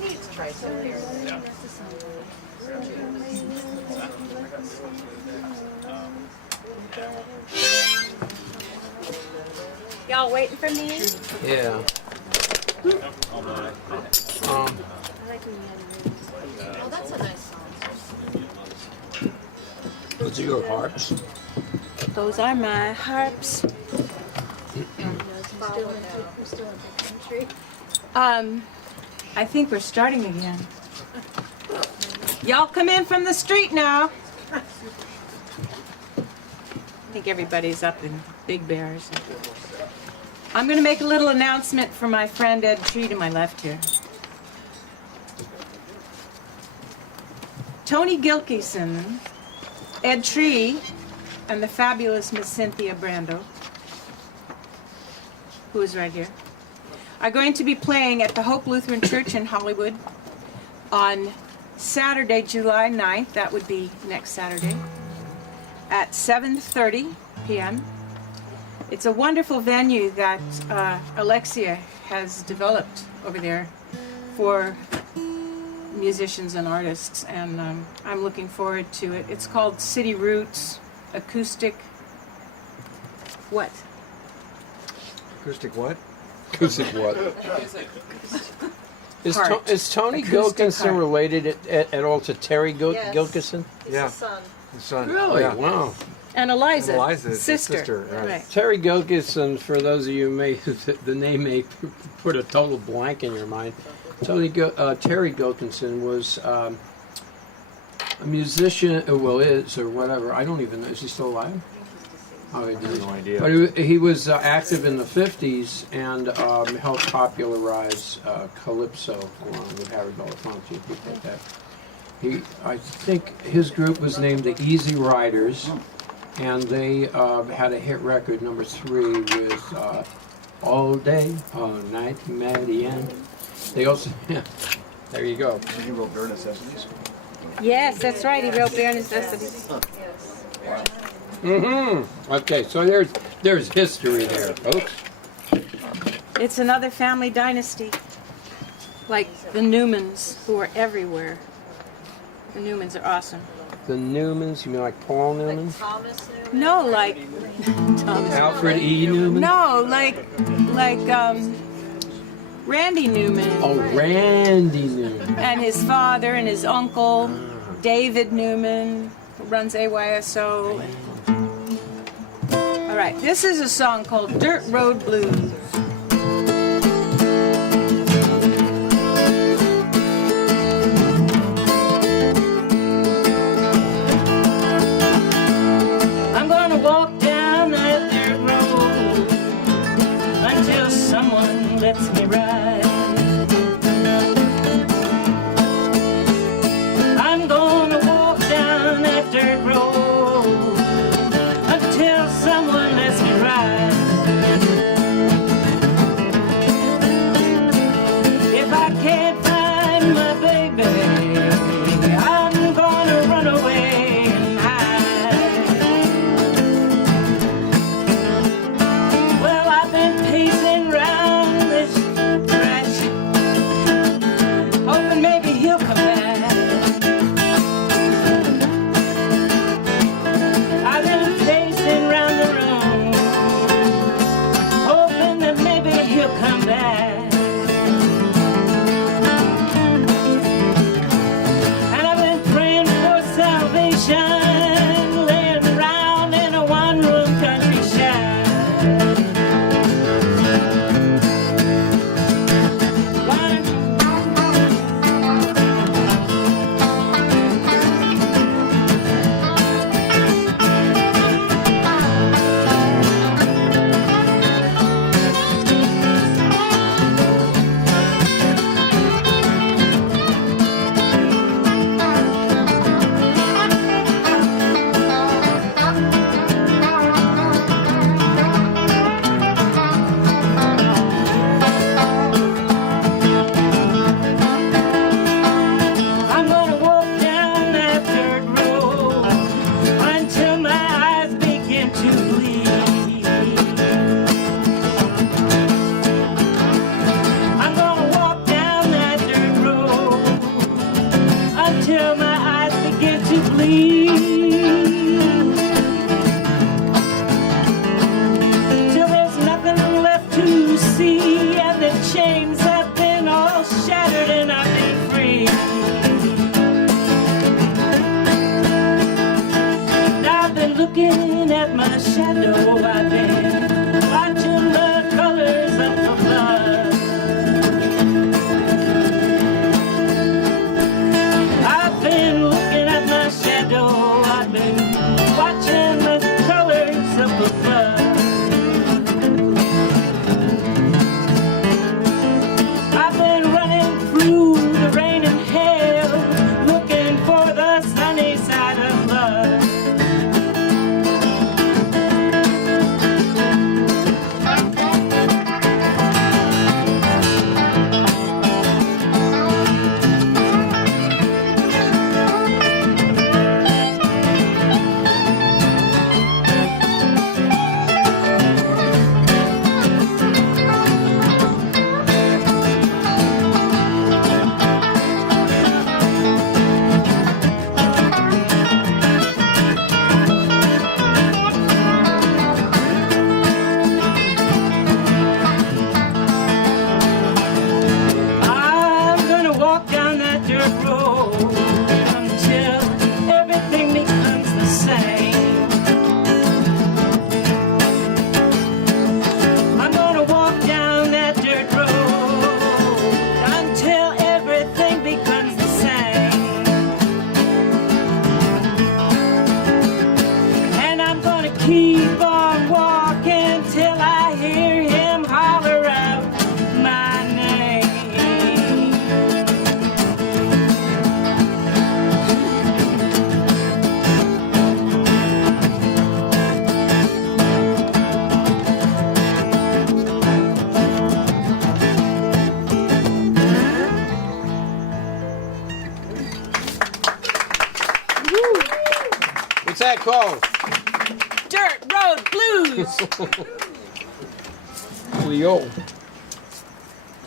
Let's try some here. Y'all waiting for me? Yeah. Oh, that's a nice song. Those are your harps. Those are my harps. I think we're starting again. Y'all come in from the street now. I think everybody's up in Big Bears. I'm going to make a little announcement for my friend Ed Tree to my left here. Tony Gilkison, Ed Tree, and the fabulous Miss Cynthia Brando, who is right here, are going to be playing at the Hope Lutheran Church in Hollywood on Saturday, July 9th. That would be next Saturday at 7:30 p.m. It's a wonderful venue that Alexia has developed over there for musicians and artists, and I'm looking forward to it. It's called City Roots Acoustic. What? Acoustic what? Acoustic what? Heart. Is Tony Acoustic Gilkison heart. related at all to Terry Gilkison? Yeah. The son. Really? Yeah. Wow. And Eliza, And Eliza is his sister. right. Terry Gilkison, for those of you who may, the name may put a total blank in your mind. Terry Gilkison was a musician, well, is, or whatever. I don't even know. Is he still alive? Oh, he did. No idea. But he was active in the 50s and helped popularize calypso along with Harry Belafonte and people like that. I think his group was named the Easy Riders, and they had a hit record, #3, with All Day, All Night, Marianne. They also, yeah, there you go. He wrote Bare Necessities. Yes, that's right. He wrote Bare Necessities. Mm-hmm. Okay, so there's history there, folks. It's another family dynasty, like the Newmans, who are everywhere. The Newmans are awesome. The Newmans, you mean like Paul Newman? Thomas Newman. No, like Thomas. Alfred E. Newman? No, like Randy Newman Oh, Randy Newman. and his father and his uncle, David Newman, who runs AYSO. All right, this is a song called Dirt Road Blues. I'm gonna walk down that dirt road until someone lets me ride. I'm gonna walk down that dirt road until someone lets me ride. till my eyes begin to bleed, till there's nothing left to see, and the chains have been all shattered and I've been free. And I've been looking at my shadow, I've been watching the colors of the blood. I've been looking at my shadow, I've been watching the colors of the blood. I've been running through the rain and hail, looking for the sunny side of love. I'm gonna walk down that dirt road until everything becomes the same. I'm gonna walk down that dirt road until everything becomes the same. And I'm gonna keep on walking till I hear him holler out my name. What's that called? Dirt Road Blues. Leo.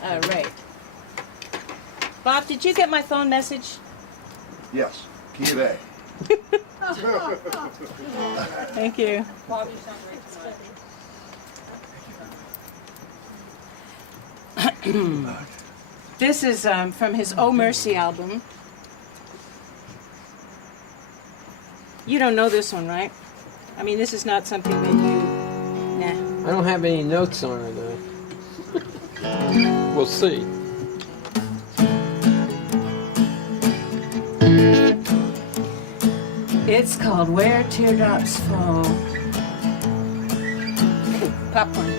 All right. Bob, did you get my phone message? Yes, key of A. Thank you. This is from his Oh Mercy album. You don't know this one, right? I mean, this is not something that you... Nah. I don't have any notes on her though. We'll see. It's called Where Teardrops Fall. Popcorn.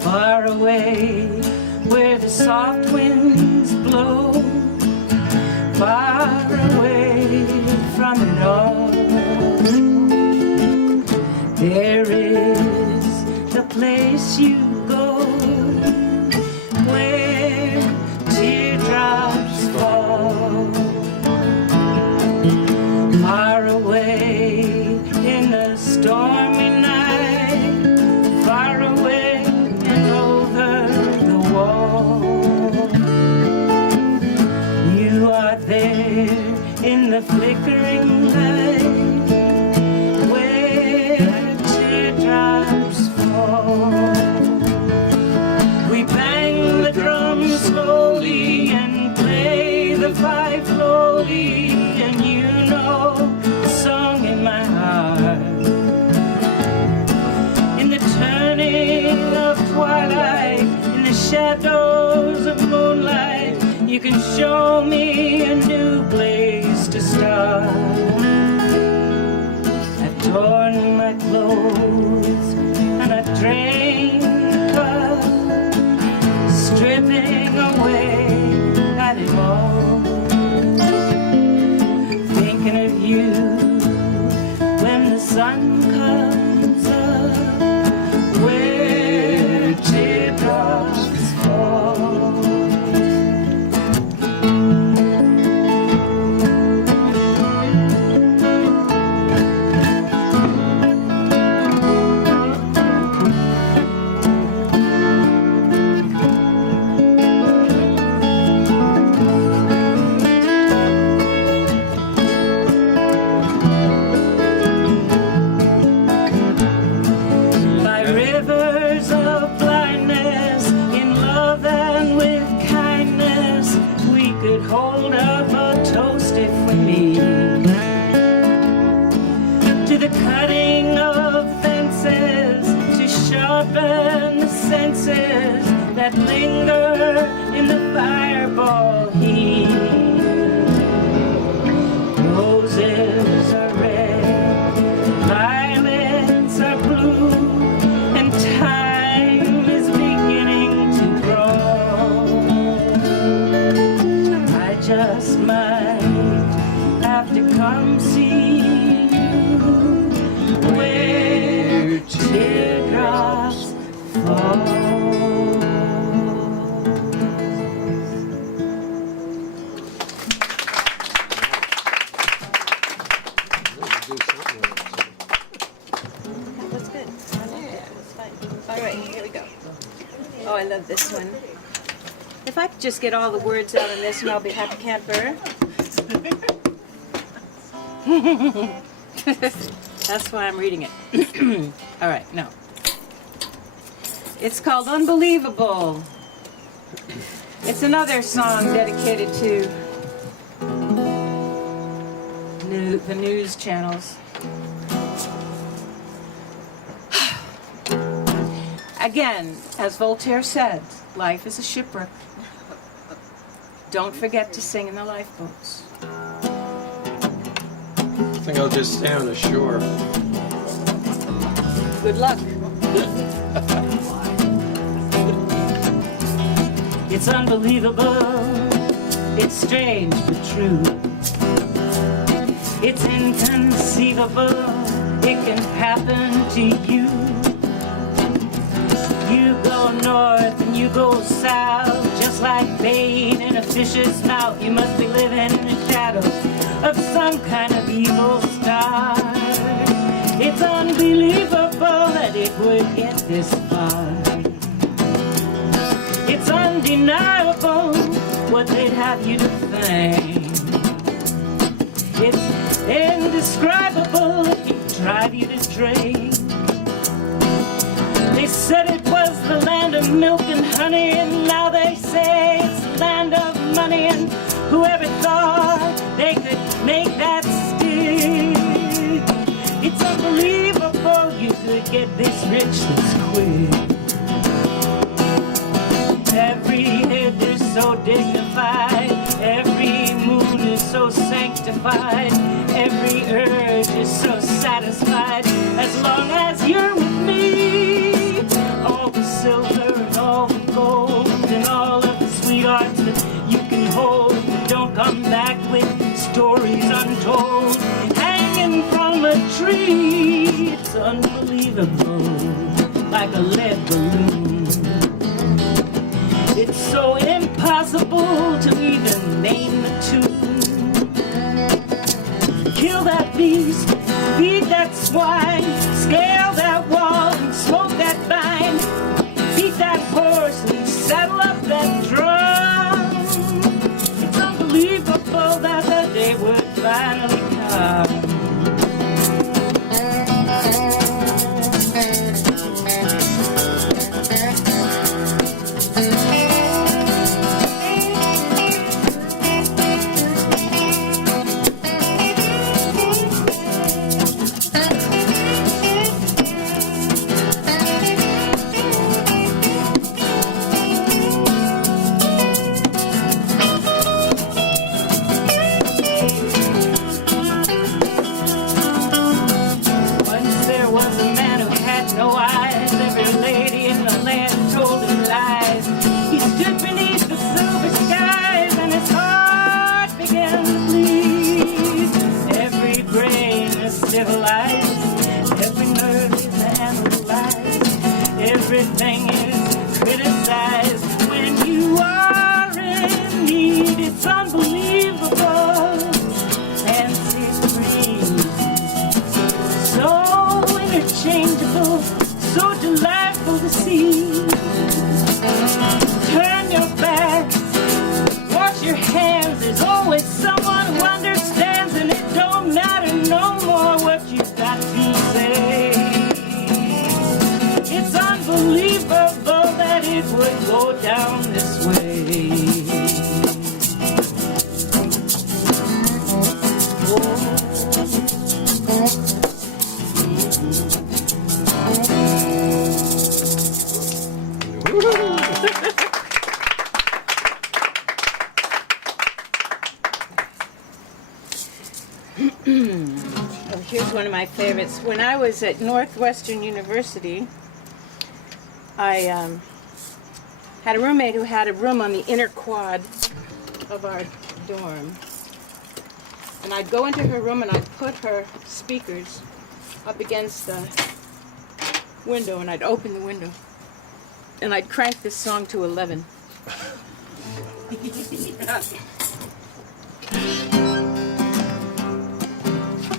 Far away where the soft winds blow, far away from it all, there is the place you go where teardrops fall. Far away in the stormy night, far away and over the wall, you are there in the flickering light where teardrops fall. We bang the drum slowly and play the fife slowly, and you know the song in my heart. In the turning of twilight, in the shadows of moonlight, you can show me a new place to start. I've torn my clothes and I've drained the cup, stripping away at it all, thinking of you when the sun comes up where teardrops fall. that linger in the fireball heat. Roses are red, violets are blue, and time is beginning to grow. I just might have to come see you where teardrops fall. That was good. I liked it. It was fun. All right, here we go. Oh, I love this one. If I could just get all the words out on this one, I'll be happy camper. That's why I'm reading it. All right, no. It's called Unbelievable. It's another song dedicated to the news channels. Again, as Voltaire said, life is a shipwreck. Don't forget to sing in the lifeboats. I think I'll just stay on the shore. Good luck. It's unbelievable, it's strange but true. It's inconceivable, it can happen to you. You go north and you go south, just like bait in a fish's mouth. You must be living in the shadows of some kind of evil star. It's unbelievable that it would get this far. It's undeniable what they'd have you to think. It's indescribable, it can drive you to drink. They said it was the land of milk and honey, and now they say it's the land of money. And whoever thought they could make that stick? It's unbelievable you could get this rich this quick. Every head is so dignified, every mood is so sanctified, every urge is so satisfied as long as you're with me. All the silver and all the gold and all of the sweethearts that you can hold, don't come back with stories untold hanging from a tree. It's unbelievable, like a lead balloon. It's so impossible to even name the tune. Kill that beast, feed that swine, scale that wall and smoke that vine, beat that horse and saddle up that drum. It's unbelievable that the day would finally come. Everything is criticized when you are in need. It's unbelievable, fancy free, so interchangeable, so delightful to see. Turn your back, wash your hands. There's always someone who understands, and it don't matter no more what you got to say. It's unbelievable that it would go down this way. Woo-hoo. Here's one of my favorites. When I was at Northwestern University, I had a roommate who had a room on the inner quad of our dorm. And I'd go into her room and I'd put her speakers up against the window and I'd open the window. And I'd crank this song to 11.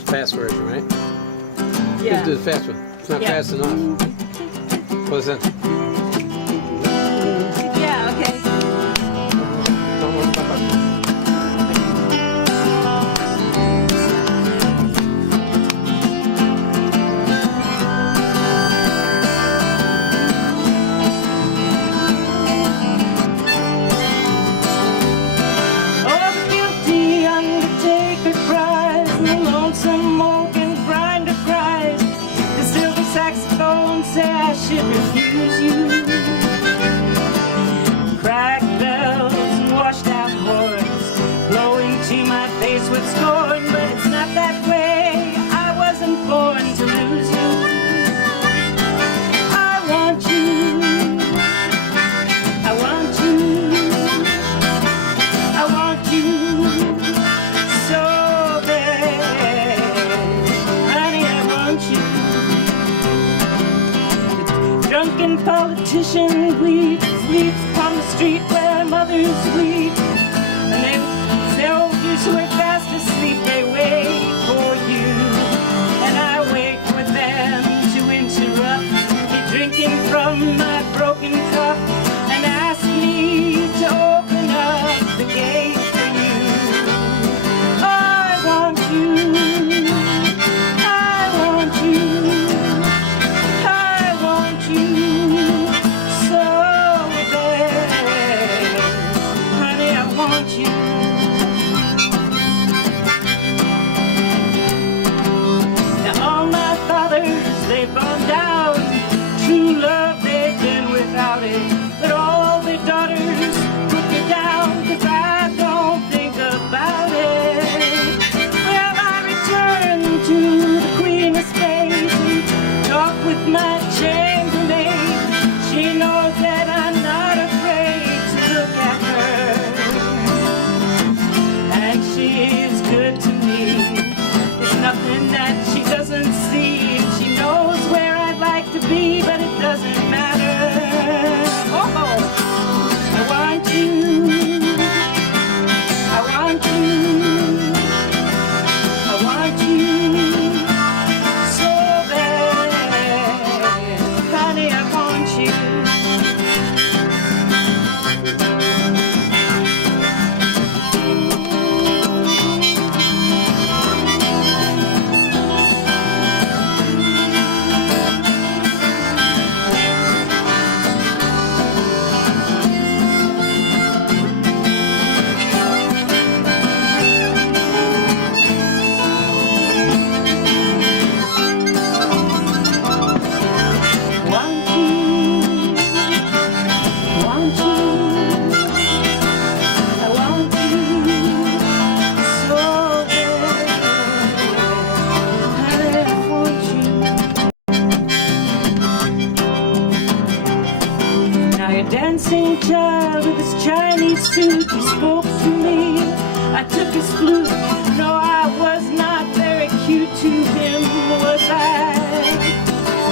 Fast version, right? Yeah. Let's do the fast one. It's not Yeah. fast enough. What's that? Yeah, okay. Oh, the guilty undertaker cries, and the lonesome organ grinder cries. The silver saxophone say I should refuse you. Cracked bells and washed out horns, blowing to my face with scorn. But it's not that way, I wasn't born to lose you. I want you, I want you, I want you so bad. Honey, I want you. The drunken politician sleeps on the street where mothers weep. And they tell you so we're fast asleep, they wait for you. And I wait for them to interrupt me drinking from my broken cup and ask me to open up the gate for you. I want you, I want you, I want you so bad. Honey, I want you. Now all my fathers, they've gone down. True love, they've been without it. But all their daughters put me down, 'cause I don't think about it. Well, I return to the Queen of Spades and talk with my chambermaid. She knows that I'm not afraid to look at her. And she is good to me. There's nothing that she doesn't see. She knows where I'd like to be, but it doesn't matter. Oh, I want you, I want you, I want you so bad. Honey, I want you. Want you, want you, I want you so bad. I want you. Now you're dancing child with this Chinese suit. You spoke to me, I took his flute. No, I was not very cute to him, was I?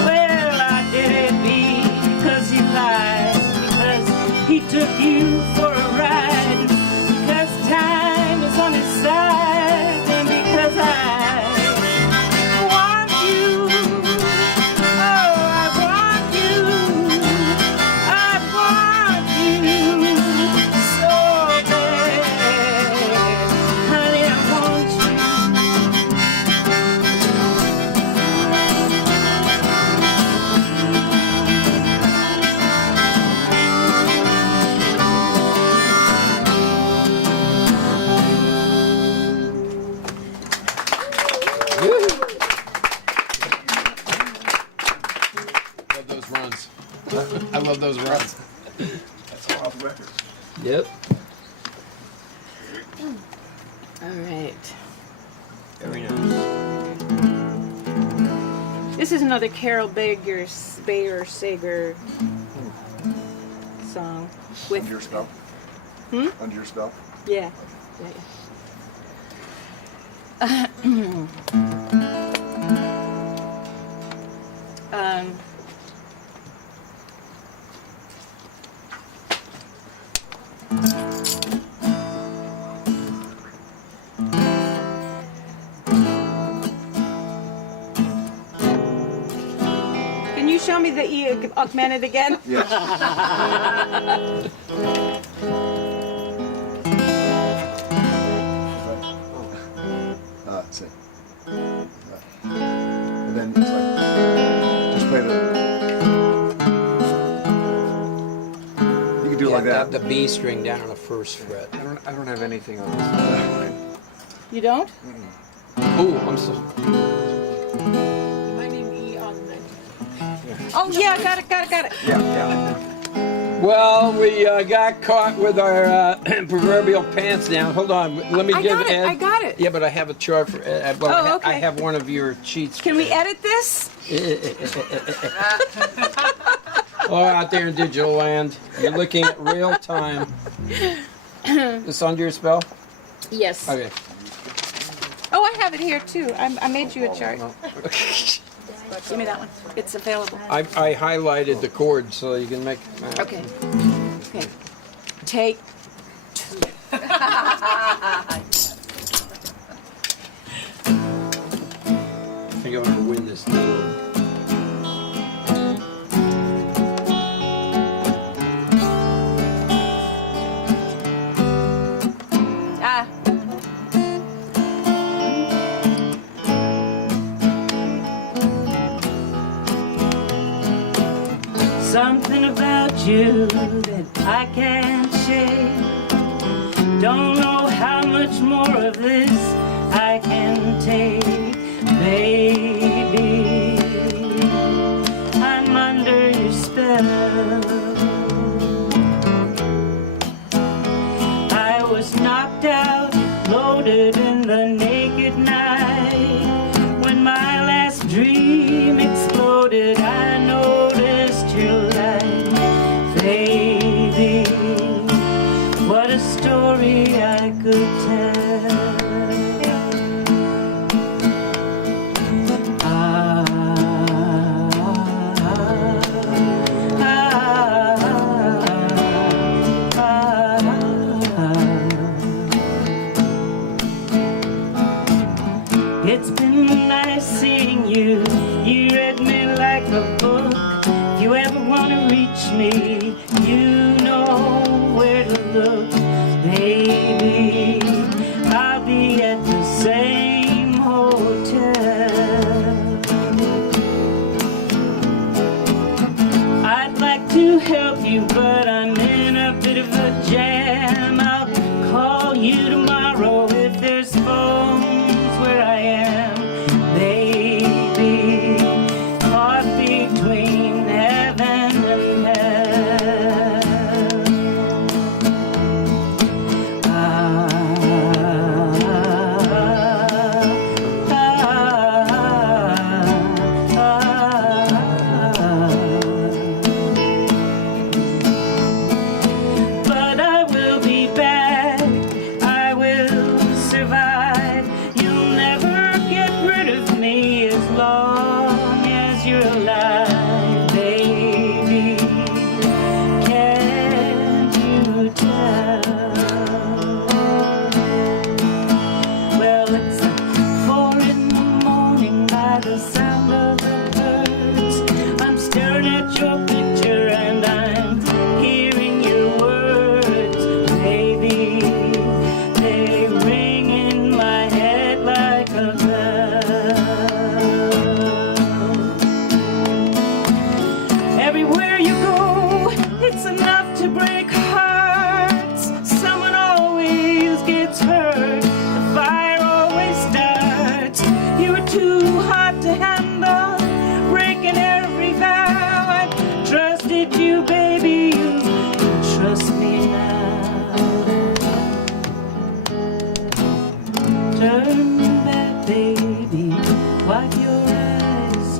Well, I did it because he lied, because he took you for a ride, because time is on his side, and because I want you. Oh, I want you. I want you so bad. Honey, I want you. Love those runs. I love those runs. That's all off the record. Yep. All right. Very nice. This is another Carol Bayer Sager song. With Under your spell? Hmm? Under your spell? yeah. Can you show me the E augmented again? Yes. That's it. And then it's like, just play the. You can do it like that. The B string down on the first fret. I don't have anything on this. You don't? Oh, I'm so. My name E augmented. Oh yeah, got it. Yeah. Well, we got caught with our proverbial pants down. Hold on, let me give Ed. I got it. Yeah, but I have a chart for Ed. Well, Oh, okay. I have one of your cheats. Can we edit this? Oh, out there in digital land, you're looking at real time. This under your spell? Yes. Okay. Oh, I have it here too. I made you a chart. Give me that one. It's available. I highlighted the chords so you can make. Okay. Okay. Take two. I think I'm gonna win this duel. Ah. Something about you that I can't shake. Don't know how much more of this I can take, baby. I'm under your spell. I was knocked out, loaded in the naked night. When my last dream exploded, I noticed your light, baby. What a story I could tell. It's been nice seeing you. You read me like a book. If you ever want to reach me, you know where to look, baby. I'll be at the same hotel. I'd like to help you, but I'm in a bit of a jam. I'll call you tomorrow if there's phones where I am, baby. Caught between heaven and hell. But I will be back, I will survive. You'll never get rid of me as long as you're alive, baby. Can't you tell? Well, it's 4 in the morning by the sound of the birds. I'm staring at your picture and I'm hearing your words, baby. They ring in my head like a bell. Everywhere you go, it's enough to break hearts. Someone always gets hurt. The fire always starts. You were too hot to handle, breaking every vow. I trusted you, baby. You can trust me now. Turn back, baby. Wipe your eyes.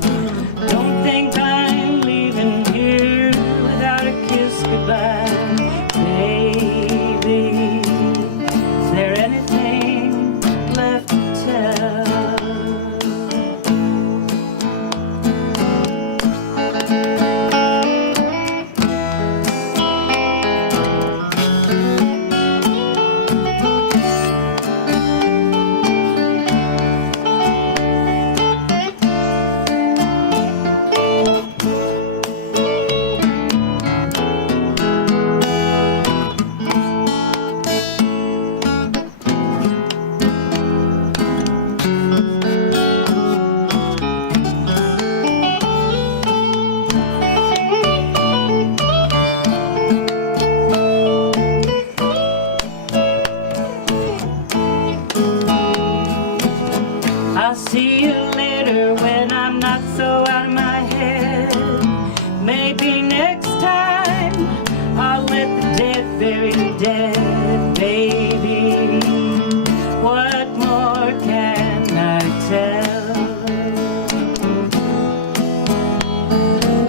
very dead, baby. What more can I tell?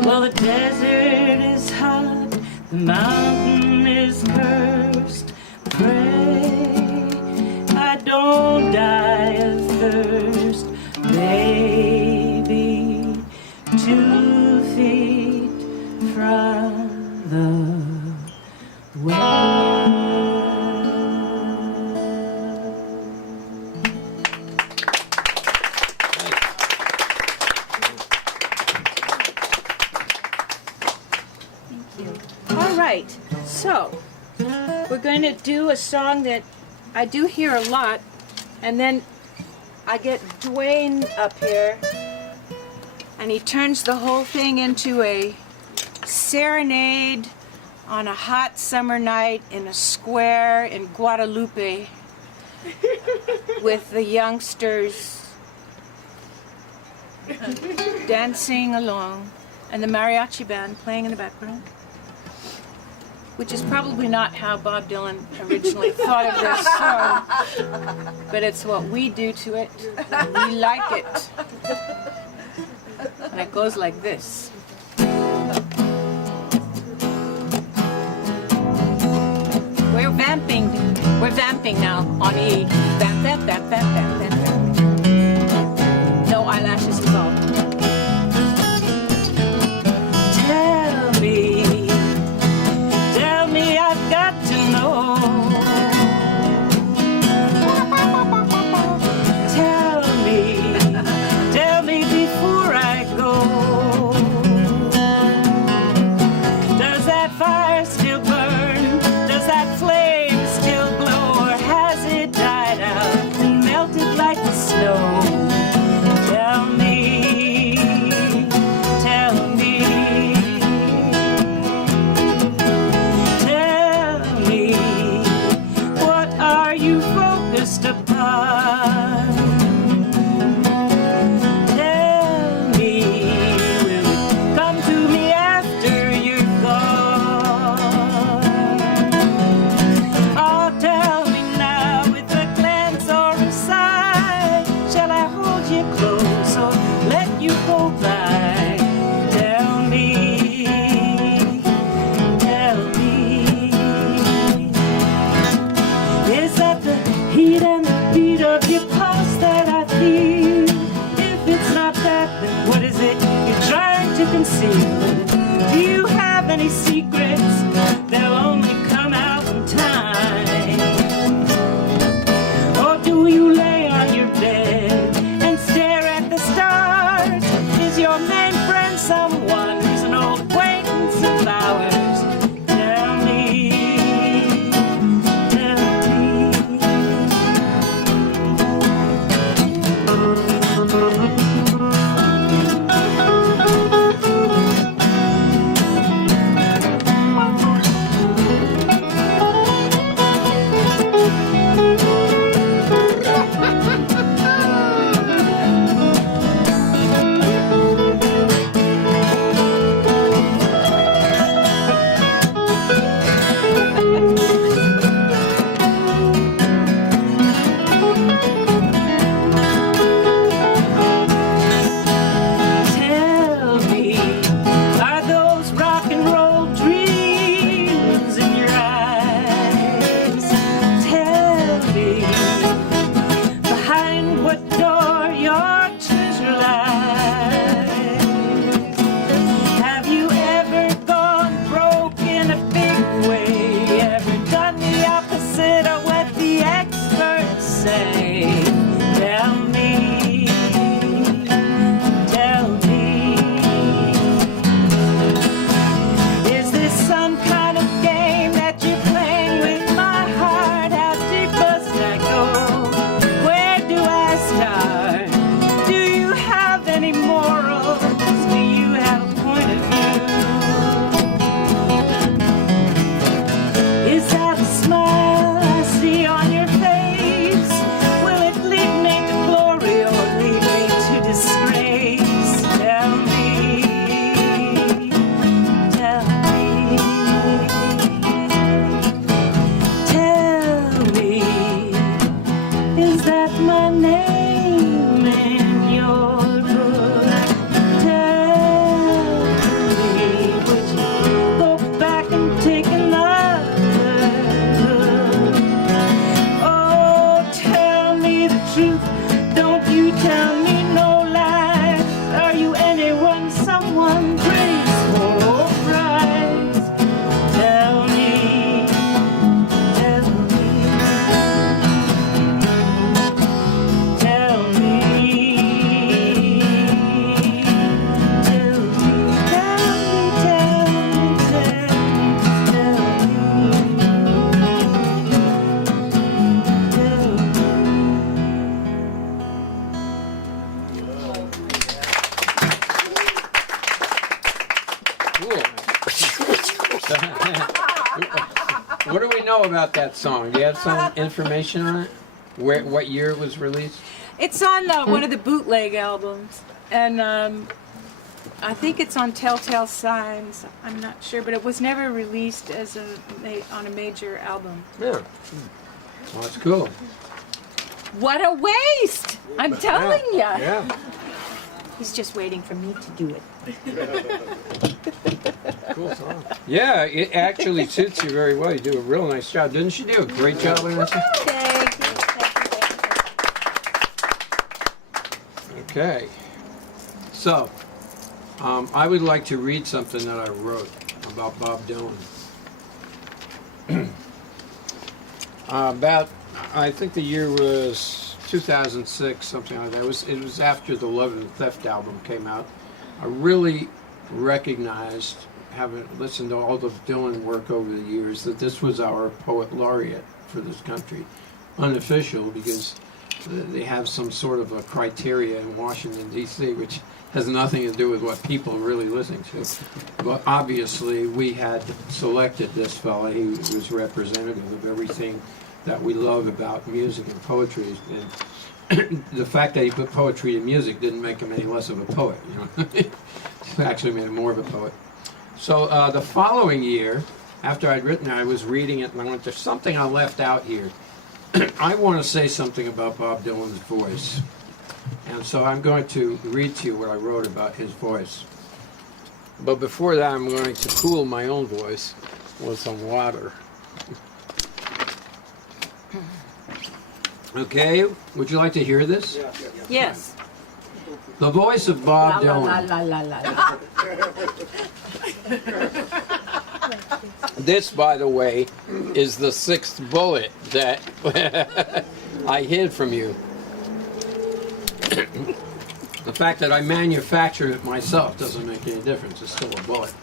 Well, the desert is hot, the mountain is cursed. Pray I don't die of thirst, baby. 2 feet from the well. All right, so we're going to do a song that I do hear a lot, and then I get Dwayne up here, and he turns the whole thing into a serenade on a hot summer night in a square in Guadalupe with the youngsters dancing along and the mariachi band playing in the background, which is probably not how Bob Dylan originally thought of this song, but it's what we do to it. We like it. And it goes like this. We're vamping now on E. Vamp, vamp, vamp, vamp, vamp, vamp, vamp. No eyelashes involved. Tell me, I've got to know. Tell me before I go. Does that fire still burn? Does that flame still glow? Or has it died out and melted like know about that song? Do you have some information on it? What year it was released? It's on one of the bootleg albums, and I think it's on Telltale Signs. I'm not sure, but it was never released as on a major album. Yeah. Well, that's cool. What a waste! I'm telling you. Yeah. He's just waiting for me to do it. Cool song. Yeah, it actually suits you very well. You do a real nice job. Didn't she do a great job, Vanessa? Thank you. Okay. So, I would like to read something that I wrote about Bob Dylan. I think the year was 2006, something like that. It was after the Love and Theft album came out. I really recognized, having listened to all the Dylan work over the years, that this was our poet laureate for this country. Unofficial, because they have some sort of a criteria in Washington, D.C., which has nothing to do with what people are really listening to. But obviously, we had selected this fella. He was representative of everything that we love about music and poetry. And the fact that he put poetry in music didn't make him any less of a poet. You know, it actually made him more of a poet. So the following year, after I'd written it, I was reading it, and I went, there's something I left out here. I want to say something about Bob Dylan's voice. And so I'm going to read to you what I wrote about his voice. But before that, I'm going to cool my own voice with some water. Okay, would you like to hear this? Yes. The voice of Bob Dylan. La, la, la, la. This, by the way, is the 6th bullet that I hid from you. The fact that I manufactured it myself doesn't make any difference. It's still a bullet.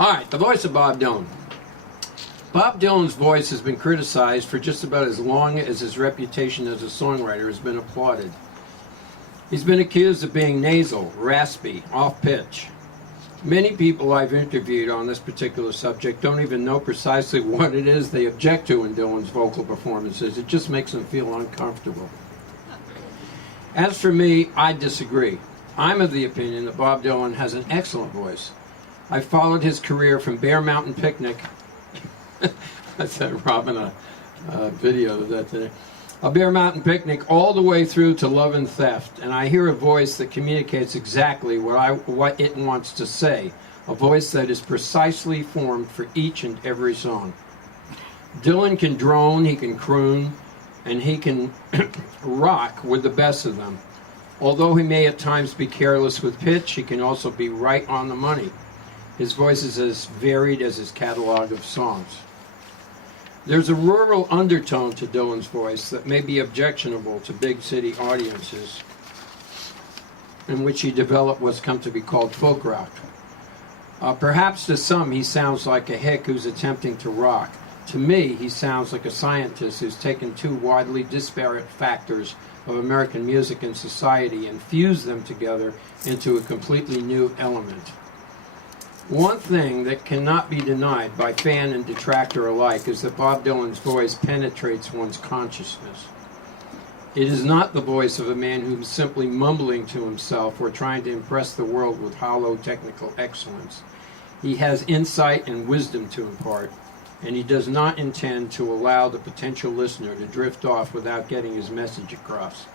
All right, the voice of Bob Dylan. Bob Dylan's voice has been criticized for just about as long as his reputation as a songwriter has been applauded. He's been accused of being nasal, raspy, off-pitch. Many people I've interviewed on this particular subject don't even know precisely what it is they object to in Dylan's vocal performances. It just makes them feel uncomfortable. As for me, I disagree. I'm of the opinion that Bob Dylan has an excellent voice. I followed his career from Bear Mountain Picnic. I sent Robin a video of that today. A Bear Mountain Picnic all the way through to Love and Theft, and I hear a voice that communicates exactly what it wants to say, a voice that is precisely formed for each and every song. Dylan can drone, he can croon, and he can rock with the best of them. Although he may at times be careless with pitch, he can also be right on the money. His voice is as varied as his catalog of songs. There's a rural undertone to Dylan's voice that may be objectionable to big city audiences, in which he developed what's come to be called folk rock. Perhaps to some he sounds like a hick who's attempting to rock. To me, he sounds like a scientist who's taken two widely disparate factors of American music and society and fused them together into a completely new element. One thing that cannot be denied by fan and detractor alike is that Bob Dylan's voice penetrates one's consciousness. It is not the voice of a man who's simply mumbling to himself or trying to impress the world with hollow technical excellence. He has insight and wisdom to impart, and he does not intend to allow the potential listener to drift off without getting his message across.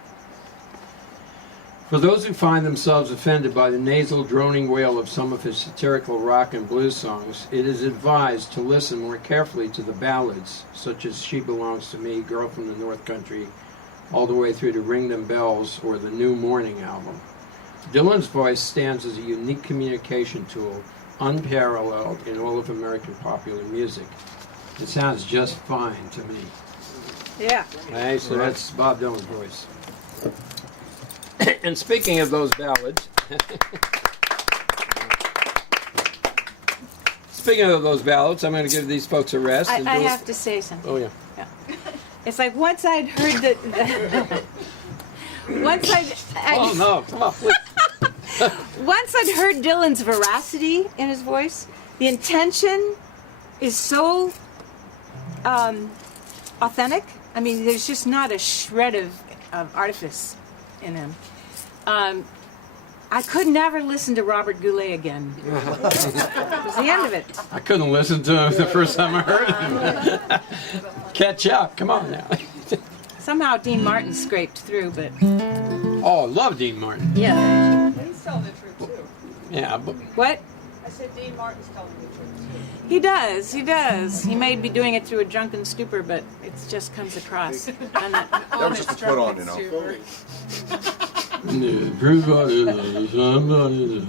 For those who find themselves offended by the nasal, droning wail of some of his satirical rock and blues songs, it is advised to listen more carefully to the ballads, such as She Belongs to Me, Girl from the North Country, all the way through to Ring Them Bells or the New Morning album. Dylan's voice stands as a unique communication tool, unparalleled in all of American popular music. It sounds just fine to me. Yeah. Okay, so that's Bob Dylan's voice. And speaking of those ballads, I'm going to give these folks a rest. I have to say something. Oh, yeah. It's like once I'd heard once Oh, no, come on, please. Once I'd heard Dylan's veracity in his voice, the intention is so authentic. I mean, there's just not a shred of artifice in him. I could never listen to Robert Goulet again. It was the end of it. I couldn't listen to him the first time I heard him. Catch up, come on now. Somehow Dean Martin scraped through, but Oh, I love Dean Martin. yeah. He's telling the truth too. Yeah, but What? I said Dean Martin's telling the truth too. He does. He does. He may be doing it through a drunken stupor, but it just comes across. And That was just a put on, you know. everybody loves somebody.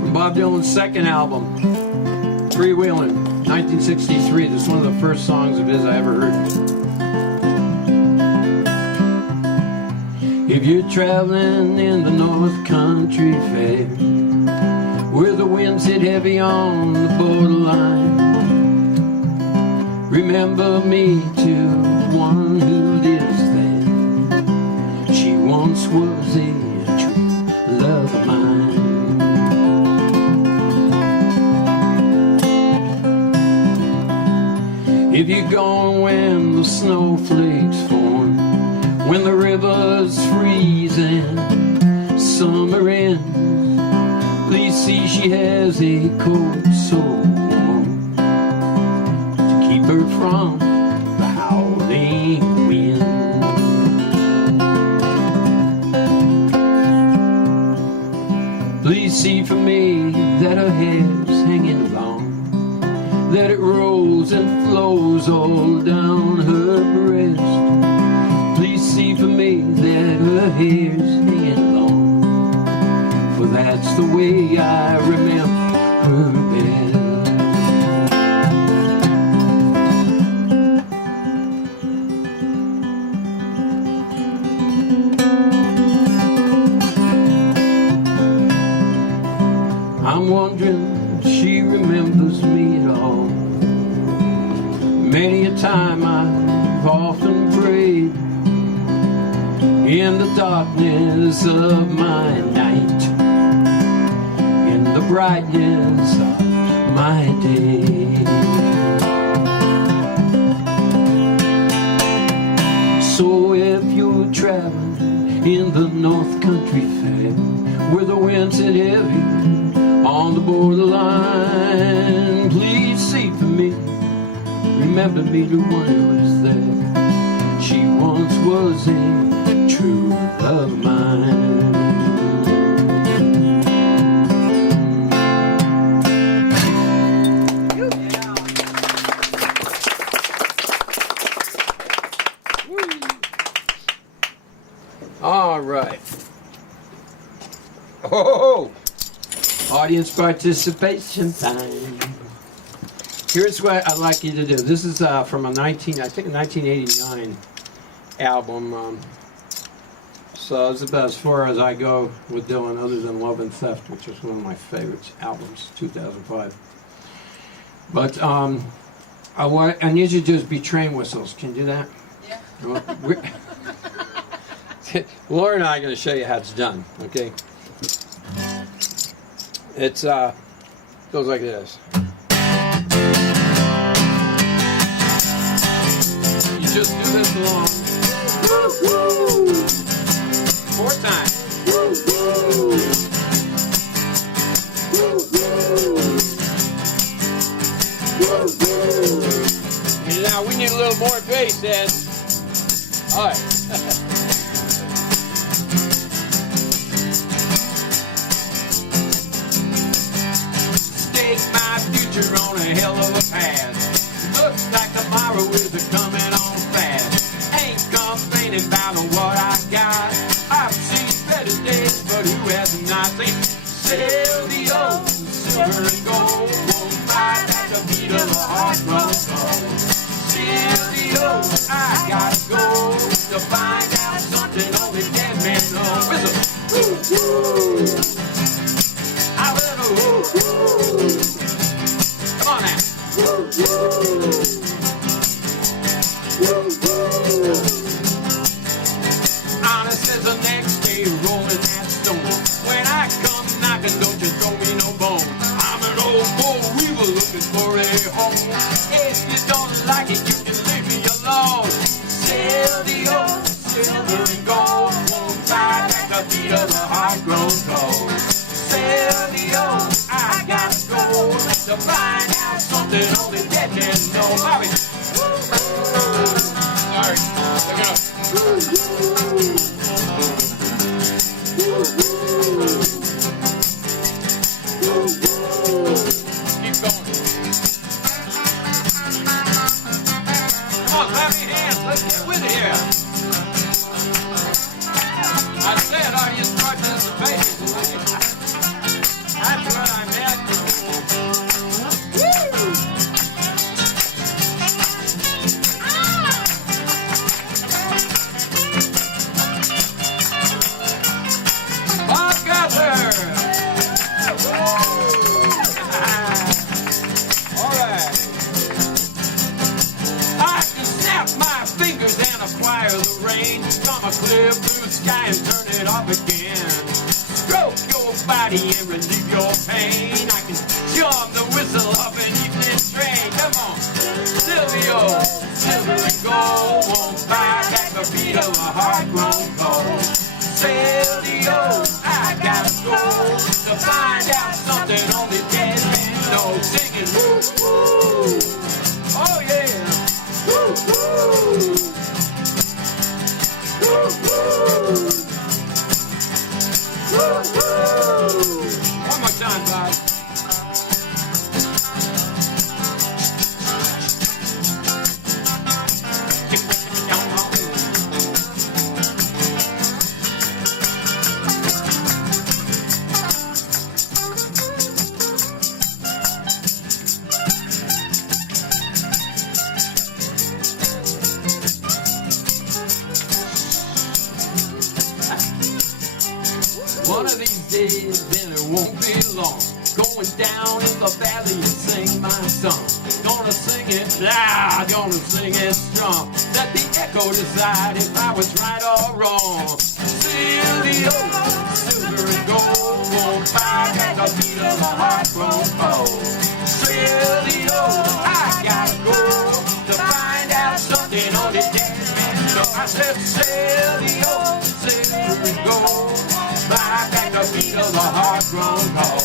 From Bob Dylan's second album, Freewheelin', 1963. This is one of the first songs of his I ever heard. If you're traveling in the North Country Fair, where the winds hit heavy on the borderline, remember me to one who lives there. She once was a true love of mine. If you're going when the snowflakes form, when the river's freezing, summer ends, please see she has a coat so warm to keep her from the howling wind. Please see for me that her hair's hanging long, that it rolls and flows all down her breast. Please see for me that her hair's hanging long, for that's the way I remember her best. I'm wondering if she remembers me at all. Many a time I've often prayed in the darkness of my night, in the brightness of my day. So if you're traveling in the North Country Fair, where the winds hit heavy on the borderline, please see for me, remember me to one who was there. She once was a true love of mine. All right. Oh, Audience participation time. Here's what I'd like you to do. This is from a 1989 album. So it's about as far as I go with Dylan, other than Love and Theft, which is one of my favorites albums, 2005. But I need you to just be train whistles. Can you do that? Yeah. Well, Laura and I are going to show you how it's done. Okay. It's goes like this. You just do this along. Woo, woo. 4 times. Woo, woo. Woo, woo. Woo, woo. And now we need a little more bass, Ed. All right. My future on a hell of a path. Looks like tomorrow is coming on fast. Ain't complaining about what I got. I've seen better days, but who has not seen? Sail the old silver and gold. Won't fight at the beat of a hard rock song. Sail the old, I gotta go to find out something only dead men know. Whistle. Woo, woo. I will go. Woo, woo. Come on now. Woo, woo. Woo, woo. Honest as the next day rolling that stone. When I come to find out something only dead men know. Bobby. Sorry. Look it up. Keep going. Come on, clap your hands. Let's get with it here. I said, are you participating? That's what I meant. Bob Gather. All right. I can snap my fingers and acquire the rain from a clear blue sky and turn it off again. Stroke your body and relieve your pain. I can charm the whistle of an evening train. Come on, Silvio, silver and gold won't buy back the beat of a heart-grown cold. Silvio, I gotta go to find out something only dead men know. Singing, woo woo, oh yeah, woo woo, woo woo. One more time, Bob. One of these days, then it won't be long. Going down in the valley and sing my song. Gonna sing it loud, gonna sing it strong. Let the echo decide if I was right or wrong. Silvio, silver and gold won't buy back the beat of a heart-grown cold. Silvio, I gotta go to find out something only dead men know. I said, Silvio, silver and gold. Buy back the beat of a heart-grown cold.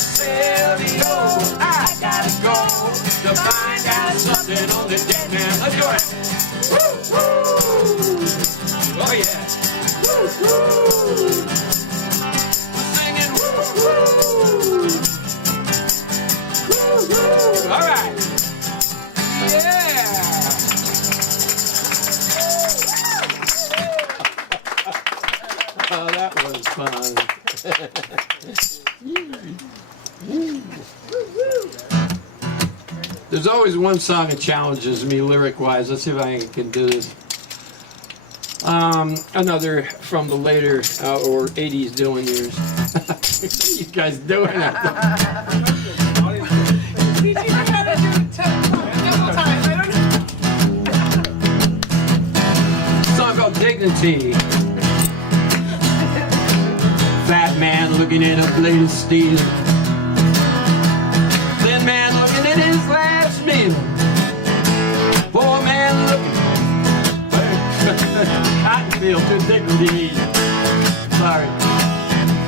Silvio, I gotta go to find out something on the dead man. Let's go ahead. Woo, woo. Oh yeah. Woo, woo. We're singing woo, woo. Woo, woo. All right. Yeah. Oh, that was fun. There's always one song that challenges me lyric-wise. Let's see if I can do this. Another from the later or 80s Dueling years. You guys doing it? We teach you how to do it double time. I don't know. Song called Dignity. Fat man looking at a blade of steel. Thin man looking at his last meal. Poor man looking. I feel to dignity. Sorry.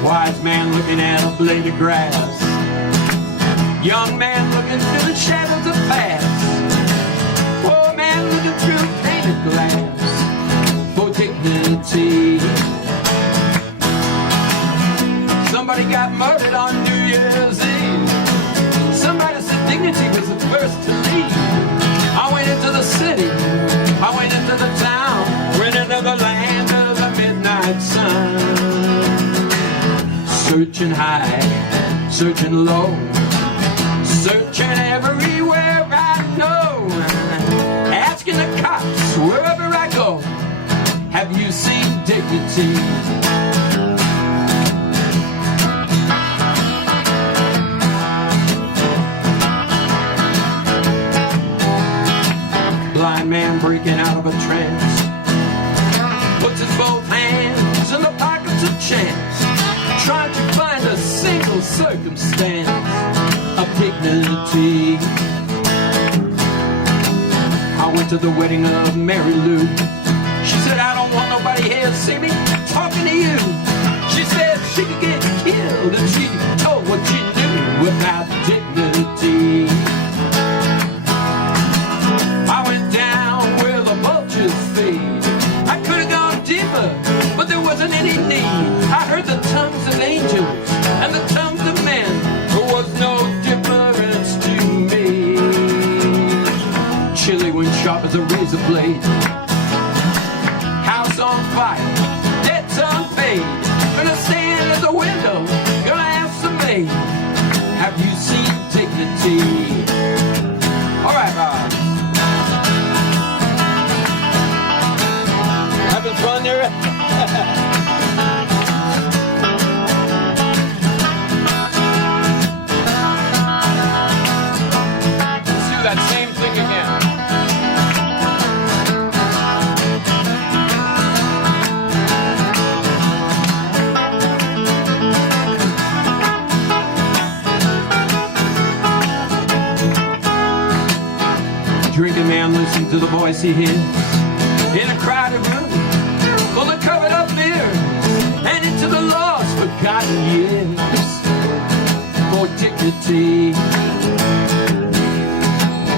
Wise man looking at a blade of grass. Young man looking through the shadows of past. Poor man looking through painted glass. For dignity. Somebody got murdered on New Year's Eve. Somebody said dignity was the first to leave. I went into the city. I went into the town. Went into the land of the midnight sun. Searching high, searching low. Searching everywhere I know. Asking the cops wherever I go. Have you seen dignity? Blind man breaking out of a trance. Puts his both hands in the pockets of chance. Trying to find a single circumstance of dignity. I went to the wedding of Mary Lou. She said, I don't want nobody here to see me talking to you. She said she could get killed if she told what she knew about dignity. man listened to the voice he hears in a crowded room full of covered up mirrors and into the lost forgotten years for dignity.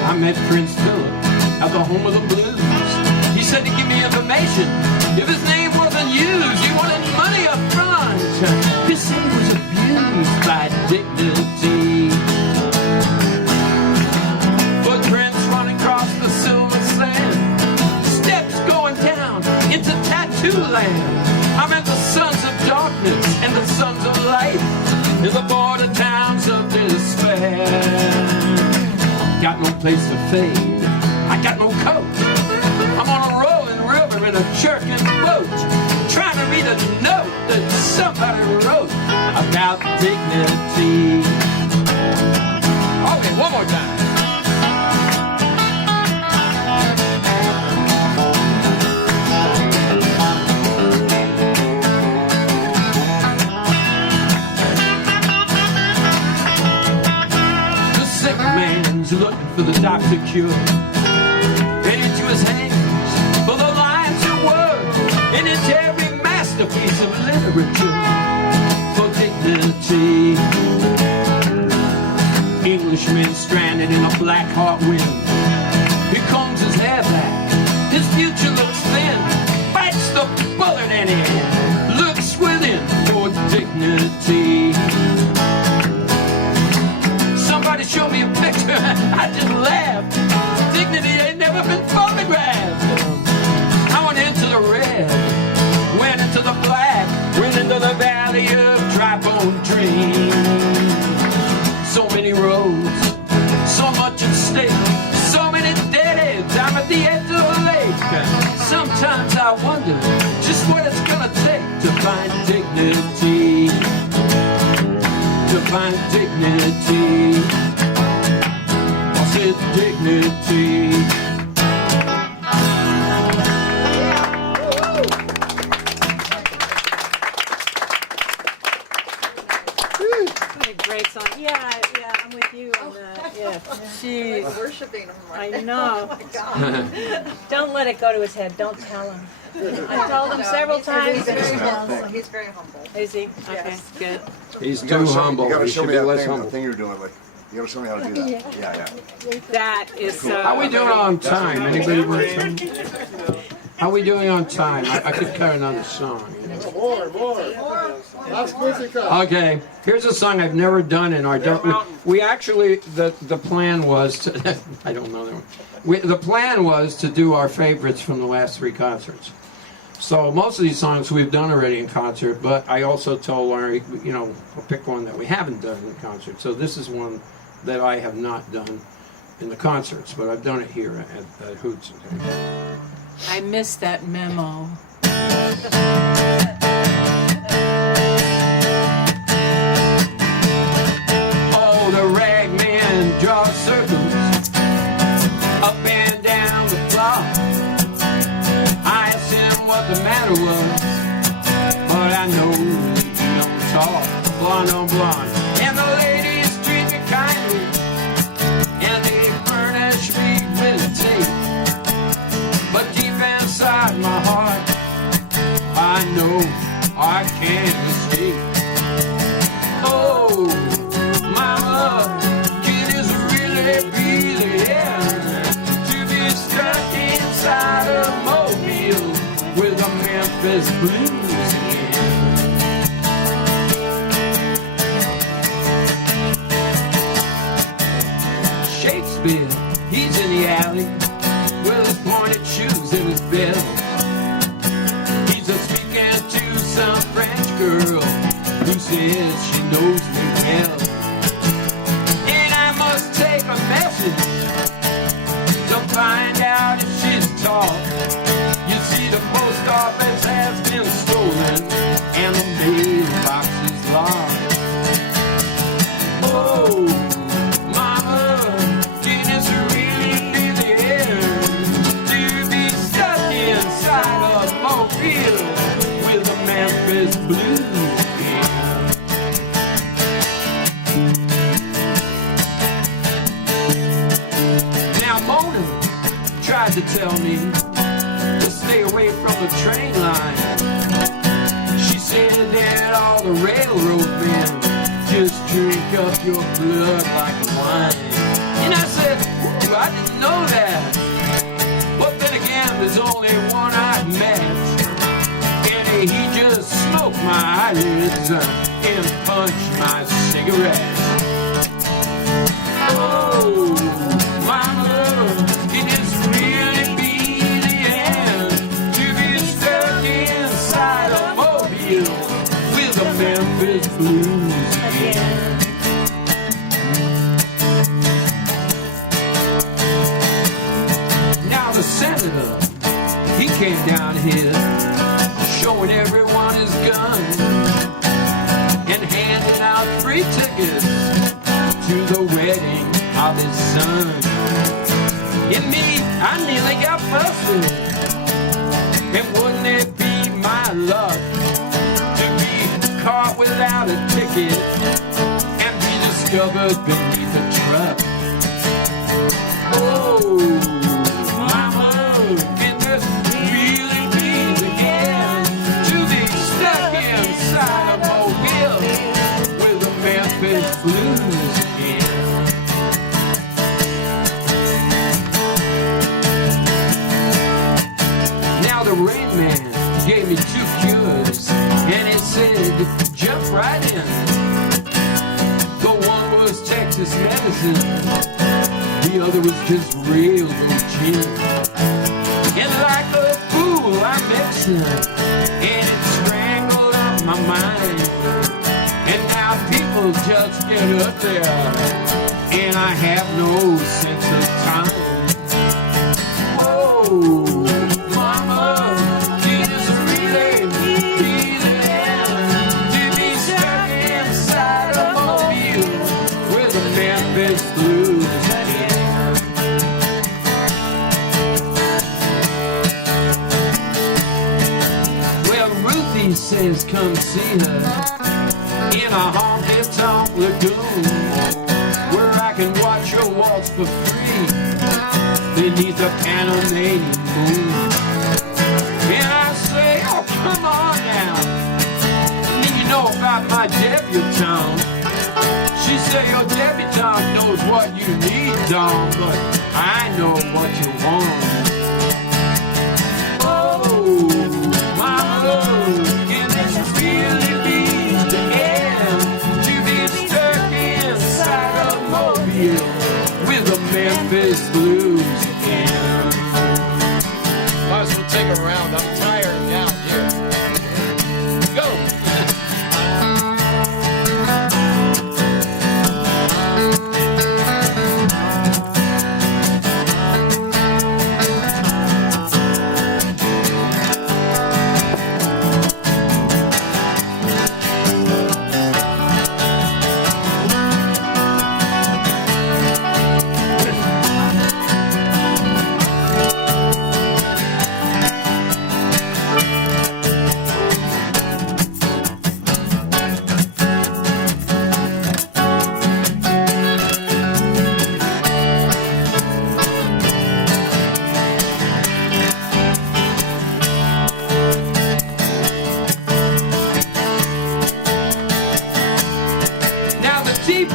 I met Prince Philip at the home of the blues. He said to give me information if his name wasn't used. He wanted money up front. His son was abused by dignity. Footprints running across the silver sand, steps going down into tattoo land. I met the sons of darkness and the sons of light in the border towns of despair. Got no place to fade, I got no coat. I'm on a rolling river in a jerking boat, trying to read a note that somebody wrote about dignity. Okay, one more time. The sick man's looking for the doctor cure, and into his hands for the lines of words, and into every masterpiece of literature for dignity. Englishman stranded in a black hot wind. He combs his hair back, his future looks thin, bites the bullet in it, looks within for dignity. Somebody show me a picture, I just laughed. Dignity ain't never been photographed. I went into the red, went into the black, went into the valley of dry bone dreams. So many roads, so much at stake, so many dead ends. I'm at the edge of the lake. Sometimes I wonder just what it's gonna take to find dignity. To find dignity. I said dignity. What a great song. Yeah, I'm with you on that. Yeah. Jeez. Worshipping him right I now. know. Oh my God. Don't let it go to his head. Don't tell him. I told him several times. He's very humble. He's very humble. Is he? Okay, Yes. good. He's You too gotta show, humble. you gotta He show should me be that less thing, humble. the thing you're doing. Like, you gotta show me how to do that. Yeah. That is so. How we doing on time? Anybody want to? How we doing on time? I could carry another song. Okay, here's a song I've never done in our. We actually the plan was to. I don't know that one. The plan was to do our favorites from the last 3 concerts. So most of these songs we've done already in concert, but I also told Larry, we'll pick one that we haven't done in concert. So this is one that I have not done in the concerts, but I've done it here at Hoots. I missed that memo. Oh, the rag man draws circles up and down the floor. I asked him what the matter was, but I know he don't talk. Blonde on blonde, and the ladies treat me kindly, and they furnish me with tape. But deep inside my heart, I know I can't escape. Oh, mama, it is really, really to be stuck inside a mobile with the Memphis Blues again. Shakespeare, he's in the alley with his pointed shoes and his bell. He's a speaking to some French girl who says she knows me well. And I must take a message to find out if she's tall. You see, the post office has been to tell me to stay away from the train line. She said that all the railroad men just drink up your blood like wine. And I said, ooh, I didn't know that. But then again, there's only one I've met, and he just smoked my eyelids and punched my cigarette. Oh, mama, can this really be the end? To be stuck inside a mobile with the Memphis Blues again. Now the senator, he came down here showing everyone his gun and handing out free tickets to the wedding of his son. And me, I nearly got busted. And wouldn't it be my luck to be caught without a ticket and be discovered beneath a truck? Oh, mama, can this really be the end? To be stuck inside a mobile with the Memphis Blues again. Now the Rain Man gave me 2 cures, and it said, jump right in. The one was Texas medicine, the other was just railroad gin. And like a fool I mixed it, and it strangled up my mind. And now people just get up there, and I have no sense of time. Whoa, mama, it is really the end to be stuck inside a mobile with the Memphis Blues again. Well, Ruthie says come see her in a honky-tonk lagoon where I can watch her waltz for free beneath a cannonading moon. And I say, oh, come on now. Need you know about my debutante? She say your debutante knows what you need, Dom, but I know what you want. Oh, my love, can this really be the end? To be stuck inside a mobile with the Memphis Blues again. Might as well take a round. I'm tired now. Yeah. Go.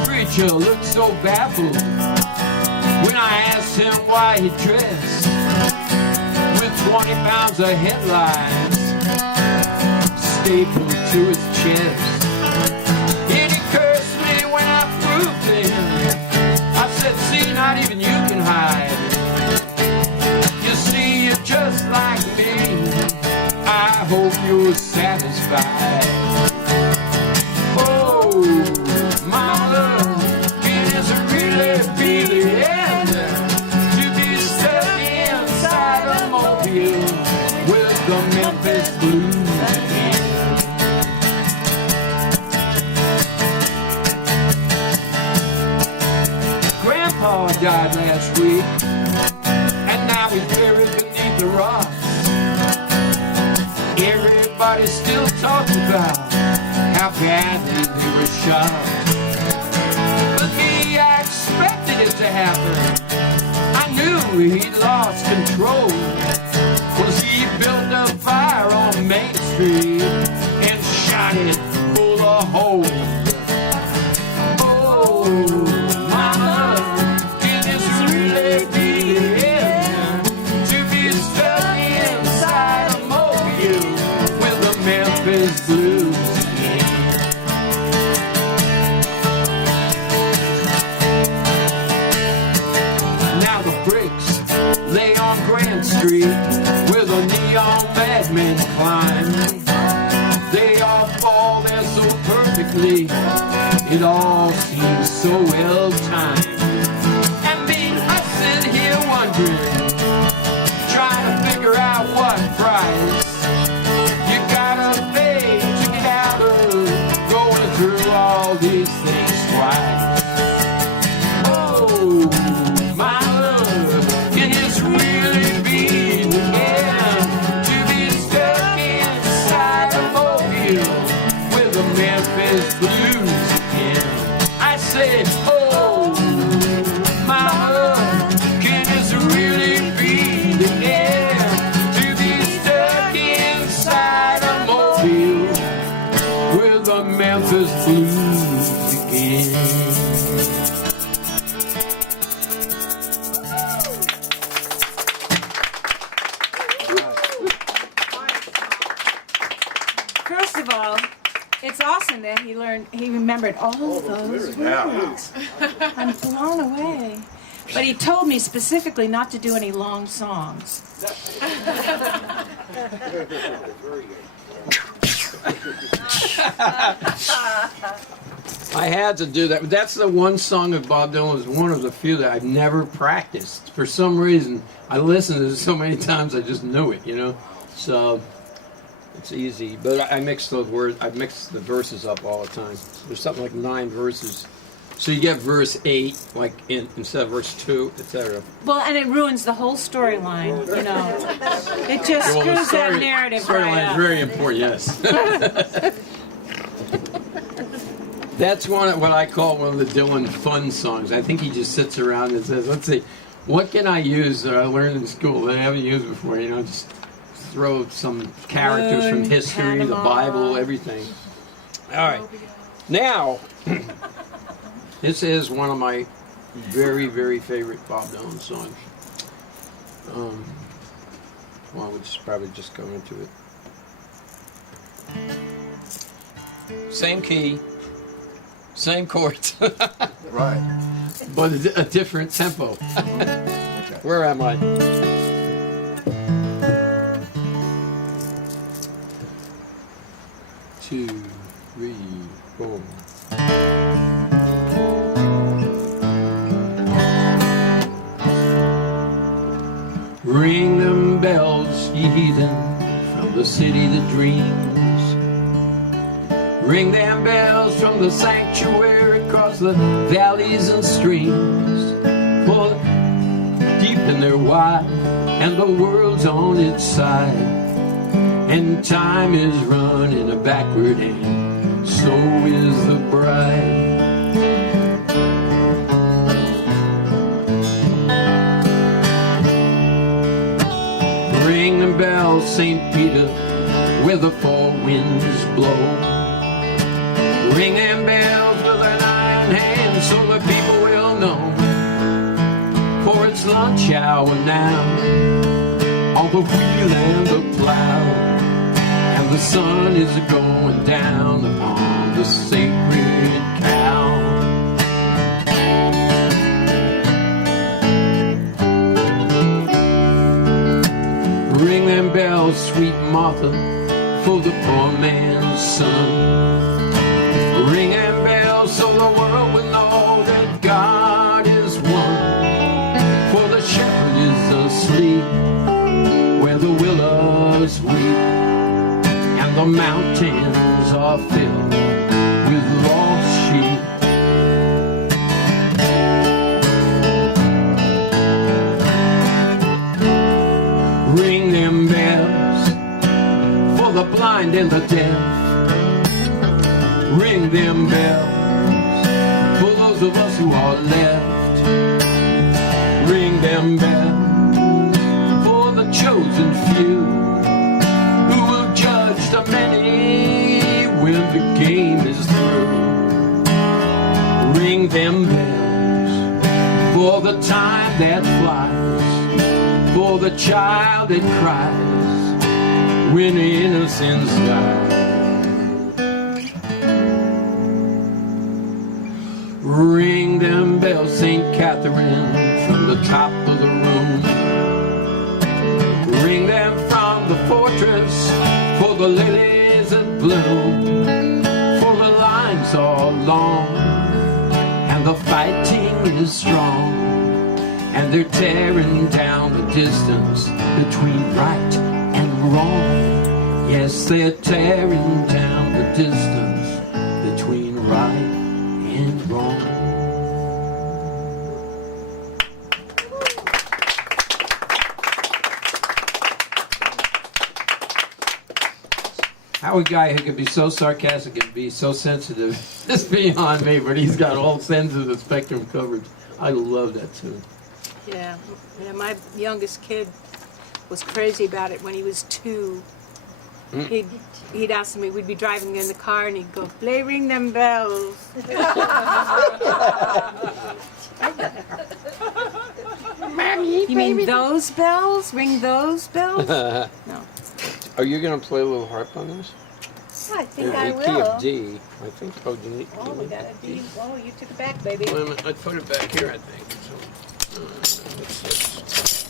Preacher looked so baffled when I asked him why he dressed with 20 pounds of headlines stapled to his chest. And he cursed me when I proved to him. I said, see, not even you can hide. You see, you're just like me. I hope you're satisfied. Oh, my love, it is really be the end to be stuck inside a mobile with the Memphis Blues again. Grandpa died last week, and now he's buried beneath the rocks. Everybody still talks about how badly they were shot. But me, I expected it to happen. I knew he lost control. Well, he built a fire on Main Street and shot it full of holes. Oh, mama, can this really be the end? To be stuck inside a mobile with the Memphis Blues again. Now the bricks lay on Grand Street where the neon madmen climb. They all fall there so perfectly, it all seems so well timed. And me, I sit here wondering, trying to figure out what price you gotta pay to get out of going through all these things twice. Oh, my love, can this really be the end? To be stuck inside a mobile with the Memphis Blues again. I said, oh, my love, can this really be the end? To be stuck inside a mobile with the Memphis Blues again. First of all, it's awesome that he remembered all those words. I'm blown away. But he told me specifically not to do any long songs. I had to do that. That's the one song of Bob Dylan is one of the few that I've never practiced. For some reason, I listened to it so many times I just knew it, you know? So it's easy. But I mix those words, I mix the verses up all the time. There's something like 9 verses. So you get verse 8, like instead of verse 2, etc. Well, and it ruins the whole storyline, you know. It just screws that narrative right Storyline is up. very important, yes. That's what I call one of the Dylan fun songs. I think he just sits around and says, let's see, what can I use that I learned in school that I haven't used before? You know, just throw some characters from history, the Bible, everything. All right. Now, this is one of my very, very favorite Bob Dylan songs. Well, we'll probably just go into it. Same key. Same chords, Right. but a different tempo. Where am I? Two, three, four. Ring them bells, ye heathen, from the city that dreams. Ring them bells from the sanctuary across the valleys and streams. For deep in their wide, and the world's on its side, and time is running a backward, and so is the bride. Ring them bells, St. Peter, where the four winds blow. Ring them bells with an iron hand so the people will know. For it's lunch hour now on the wheel and the plow, and the sun is going down upon the sacred cow. Ring them bells, sweet Martha, for the poor man's son. Ring them bells so the world will know that God is one. For the shepherd is asleep where the willows weep, and the mountains are filled with lost sheep. Ring them bells for the blind and the deaf, them bells for the time that flies, for the child that cries when innocence dies. Ring them bells, St. Catherine, from the top of the room. Ring them from the fortress for the lilies in bloom. For the lines are long and the fighting is strong, and they're tearing down the distance between right and wrong. Yes, they're tearing down the distance between right and wrong. How a guy who can be so sarcastic and be so sensitive is beyond me, but he's got all ends of the spectrum covered. I love that tune. Yeah, my youngest kid was crazy about it when he was 2. He'd ask me, we'd be driving in the car and he'd go, play Ring Them Bells. You mean those bells? Ring those bells? No. Are you going to play a little harp on this? I think I The key will. of D, I think. Oh, you need. Oh, we got a D. Oh, you took it back, baby. Wait a minute, I put it back here, I think.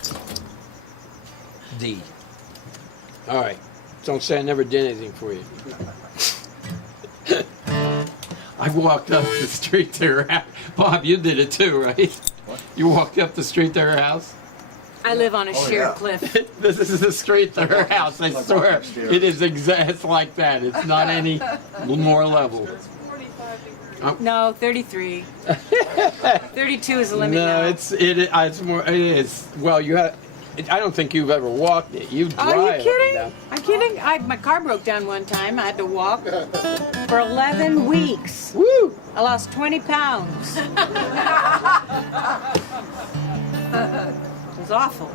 So, D. All right. Don't say I never did anything for you. I walked up the street to her house. Bob, you did it too, right? What? You walked up the street to her house? I live on a sheer yeah. cliff. This is the street to her house, I Like swear. upstairs. It is it's like that. It's not any more level. No, 33. 32 is the limit now. No, it's more. It is. Well, you have. I don't think you've ever walked it. You drive. Are you up and kidding? down. I'm kidding. My car broke down one time. I had to walk for 11 weeks. Woo! I lost 20 pounds. It was awful,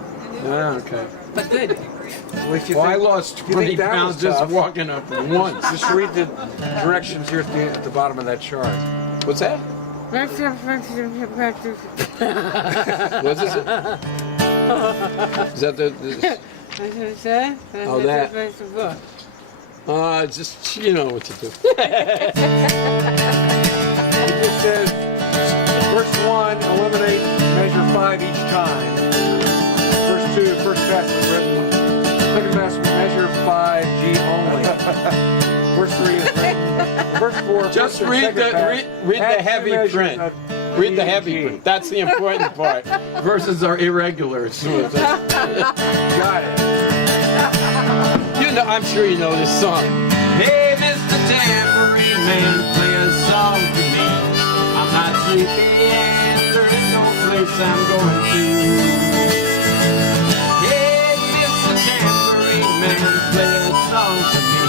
Yeah, okay. but good. Well, if you Well, I think- lost if you 20 think that pounds was just tough, walking up once. Just read the directions here at the bottom of that chart. What's that? What's this? Is that the oh, that. Just you know what to do. It just says, first 1, eliminate, measure 5 each time. First 2, first pass was written. Second pass, measure 5G only. First 3 is written. First 4, Just first and read second the pass, read add the 2 heavy measures print. of Read the G. heavy print. That's the important part. Versus our irregulars. Got it. You know, I'm sure you know this song. Hey, Mr. Tambourine Man, play a song for me. I'm not sleepy and there is no place I'm going to. Hey, Mr. Tambourine Man, play a song for me.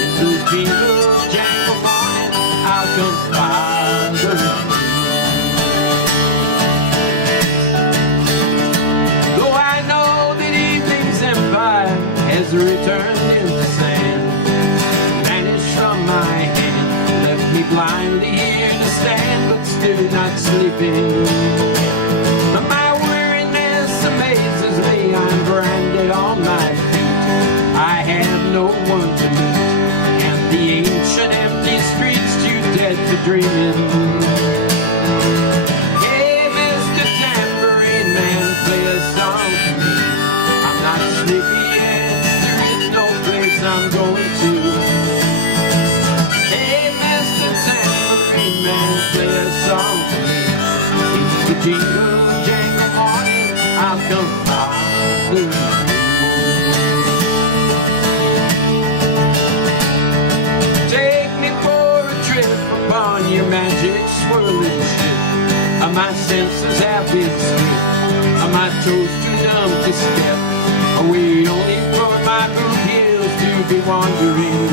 In blue jingle, jangle morning, I'll come finding you. Though I know that evening's empire has returned into sand, vanished from my hand, left me blindly here to stand, but still not sleeping. But my weariness amazes me, I'm branded on my feet. I have no one to meet, and the ancient empty streets too dead to dream in. Hey, Mr. Tambourine Man, play a song for me. I'm not sleepy yet, there is no place I'm going to. Hey, Mr. Tambourine Man, play a song for me. It's the jingle, jangle morning, I'll come finding you. Take me for a trip upon your magic swirling ship. My senses have been stripped, my toes too numb to step. Away only for my boot heels to be wandering.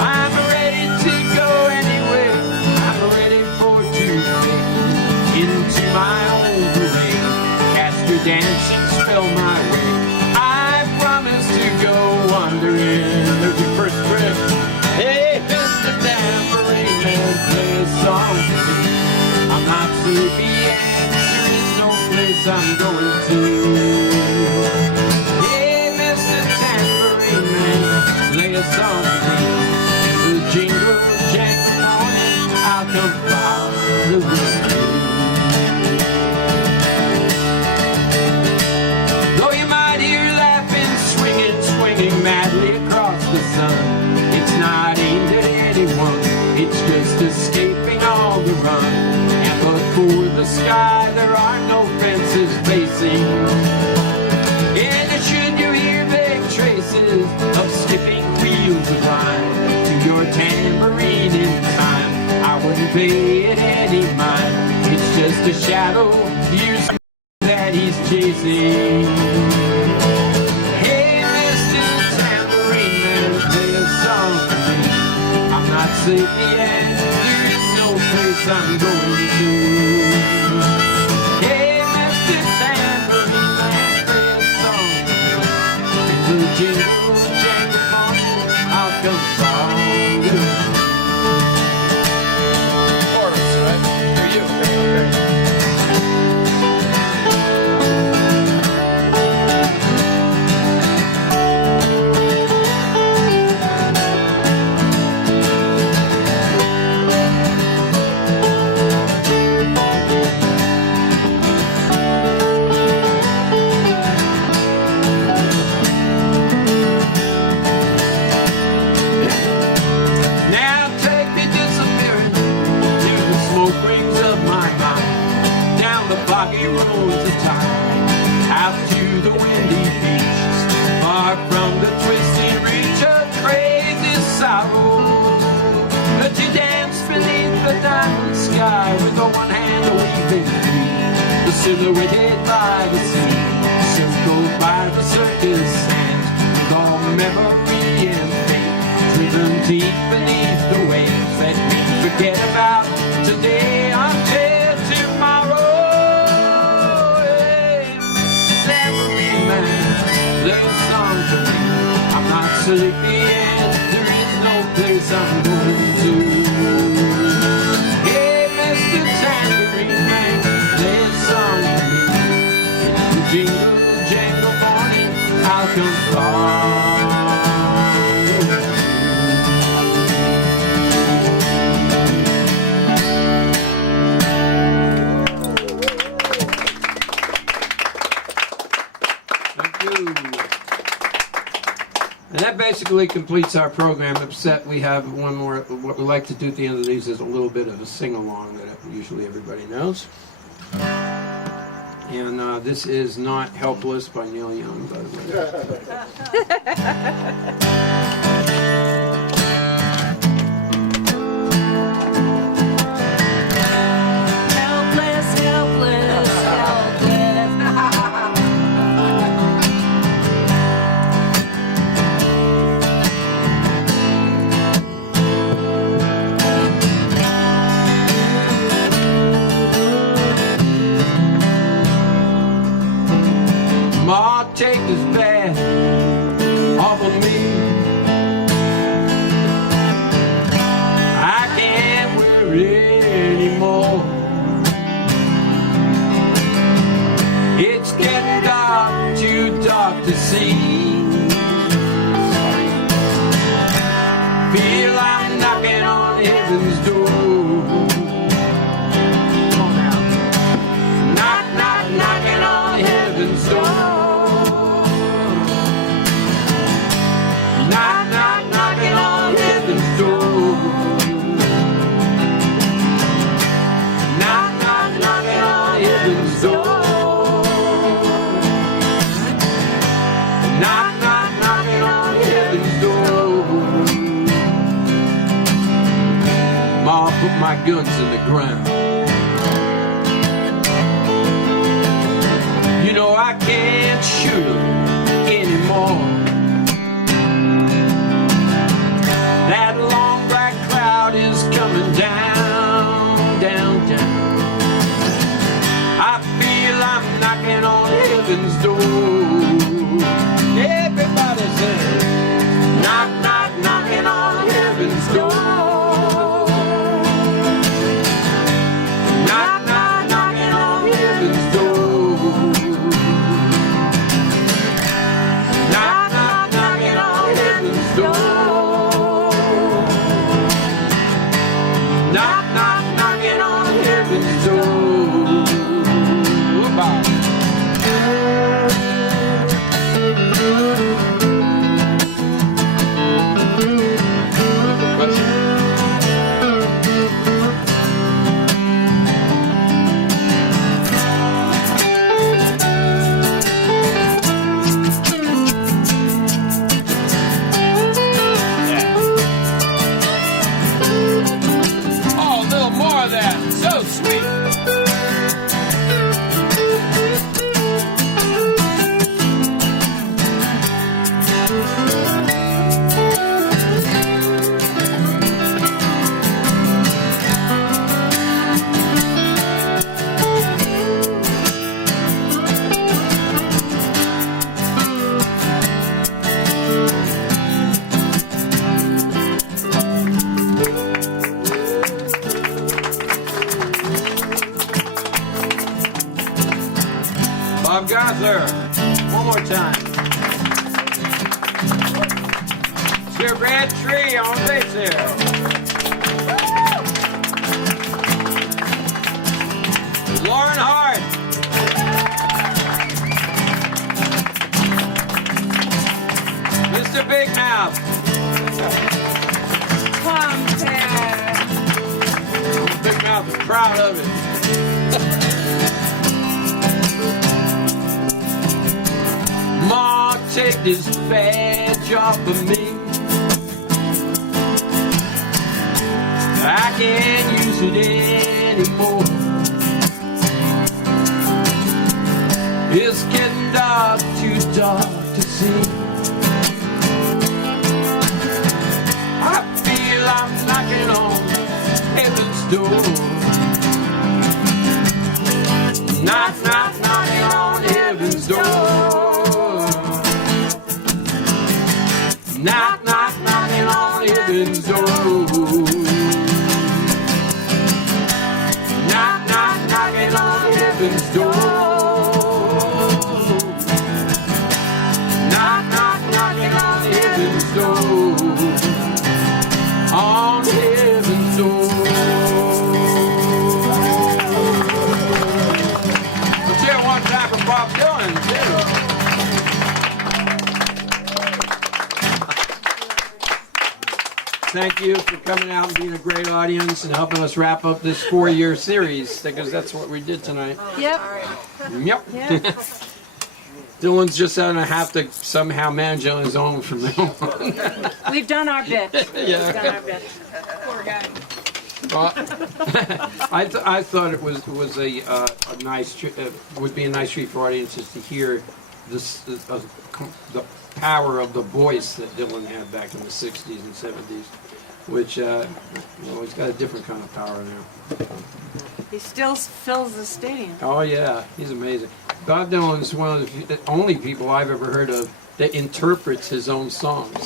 I'm ready to go anywhere, I'm ready for to fade into my own parade. Cast your dancing spell my way, I promise to go wandering. There's your first trip. Hey, Mr. Tambourine Man, play play a song for me. I'm not sleepy and there is no place I'm going to. Hey, Mr. Tambourine Man, play a song for me. The jingle jangle morning, I'll come following you. Though you might hear laughing, swinging, swinging madly across the sun, it's not aimed at anyone, it's just escaping all the run. And but for the sky, there are no fences facing. And should you hear vague traces of skipping wheels of rhyme to your tambourine in time, I wouldn't pay it any mind. It's just a shadow you see that he's chasing. Hey, Mr. Tambourine Man, play a song for me. I'm not sleepy and there is no place I'm going to. Hey, Mr. Tambourine Man, play a song for me. In the jingle jangle morning, I'll come following. Chorus, right? For you. Okay. Now take me disappearing to the smoke rings of my mind, down the foggy roads of time, out to the windy beaches, far from the twisting reach of crazy sorrow. Let you dance beneath the diamond sky with the one hand weaving free, the silhouetted by the sea, circled by the circus sands, with all memory and fate driven deep beneath the waves that we forget about today until tomorrow. Hey, Tambourine Man, play a song for me. I'm not sleepy and there is no place I'm going to. Hey, Mr. Tambourine Man, play a song for me. The jingle jangle morning, I'll come far. And that basically completes our program, except we have one more. What we like to do at the end of these is a little bit of a sing-along that usually everybody knows. And this is not Helpless by Neil Young, by the way. Helpless, helpless, helpless. Ma, take this bad off of me. I can't wear it anymore. It's getting dark, too dark to see. Feel I'm knocking on heaven's door. Come on now. Knock, knock, knocking on heaven's door. Knock, knock, knocking on heaven's door. Knock, knock, knocking on heaven's door. Knock, knock, knocking on heaven's door. Ma, put my guns in the ground. You know I can't shoot 'em anymore. That long black cloud is coming down, down, down. I feel I'm knocking on heaven's door. Everybody say, knock, knock, knocking on heaven's door. Gosler. One more time. Let's hear Brad Tree on bass here. Lauren Hart. Mr. Big Mouth. Big Mouth is proud of it. Mark, take this badge off of me. I can't use it anymore. It's getting dark, too dark to see. I feel I'm knocking on heaven's door. Knock, knock, knocking on heaven's door. Knock, knock, knocking on heaven's door. Knock, knock, knocking on heaven's door. Knock, knock, knocking on heaven's door. On heaven's door. Let's hear it one time for Bob Dylan, too. Thank you for coming out and being a great audience and helping us wrap up this 4-year series, because that's what we did tonight. Yep. Yep. Dylan's just going to have to somehow manage on his own from now on. We've done our bit. Yeah. We've done our bit. Poor guy. Well, I thought it was a nice would be a nice treat for audiences to hear this the power of the voice that Dylan had back in the 60s and 70s, which he's got a different kind of power now. He still fills the stadium. Oh yeah, he's amazing. Bob Dylan is one of the only people I've ever heard of that interprets his own songs.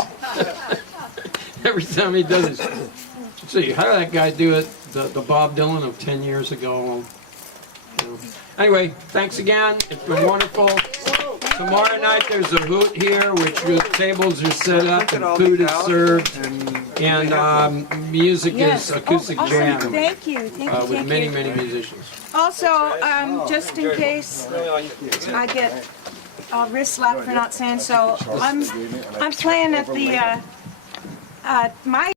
Every time he does it. See, how did that guy do it? The Bob Dylan of 10 years ago. Anyway, thanks again. It's been wonderful. Tomorrow night there's a hoot here, which the tables are set up and food is served, and music is acoustic awesome. jam Thank you. Thank you. with many musicians. Also, just in case I get a wrist slap for not saying so, I'm playing at the my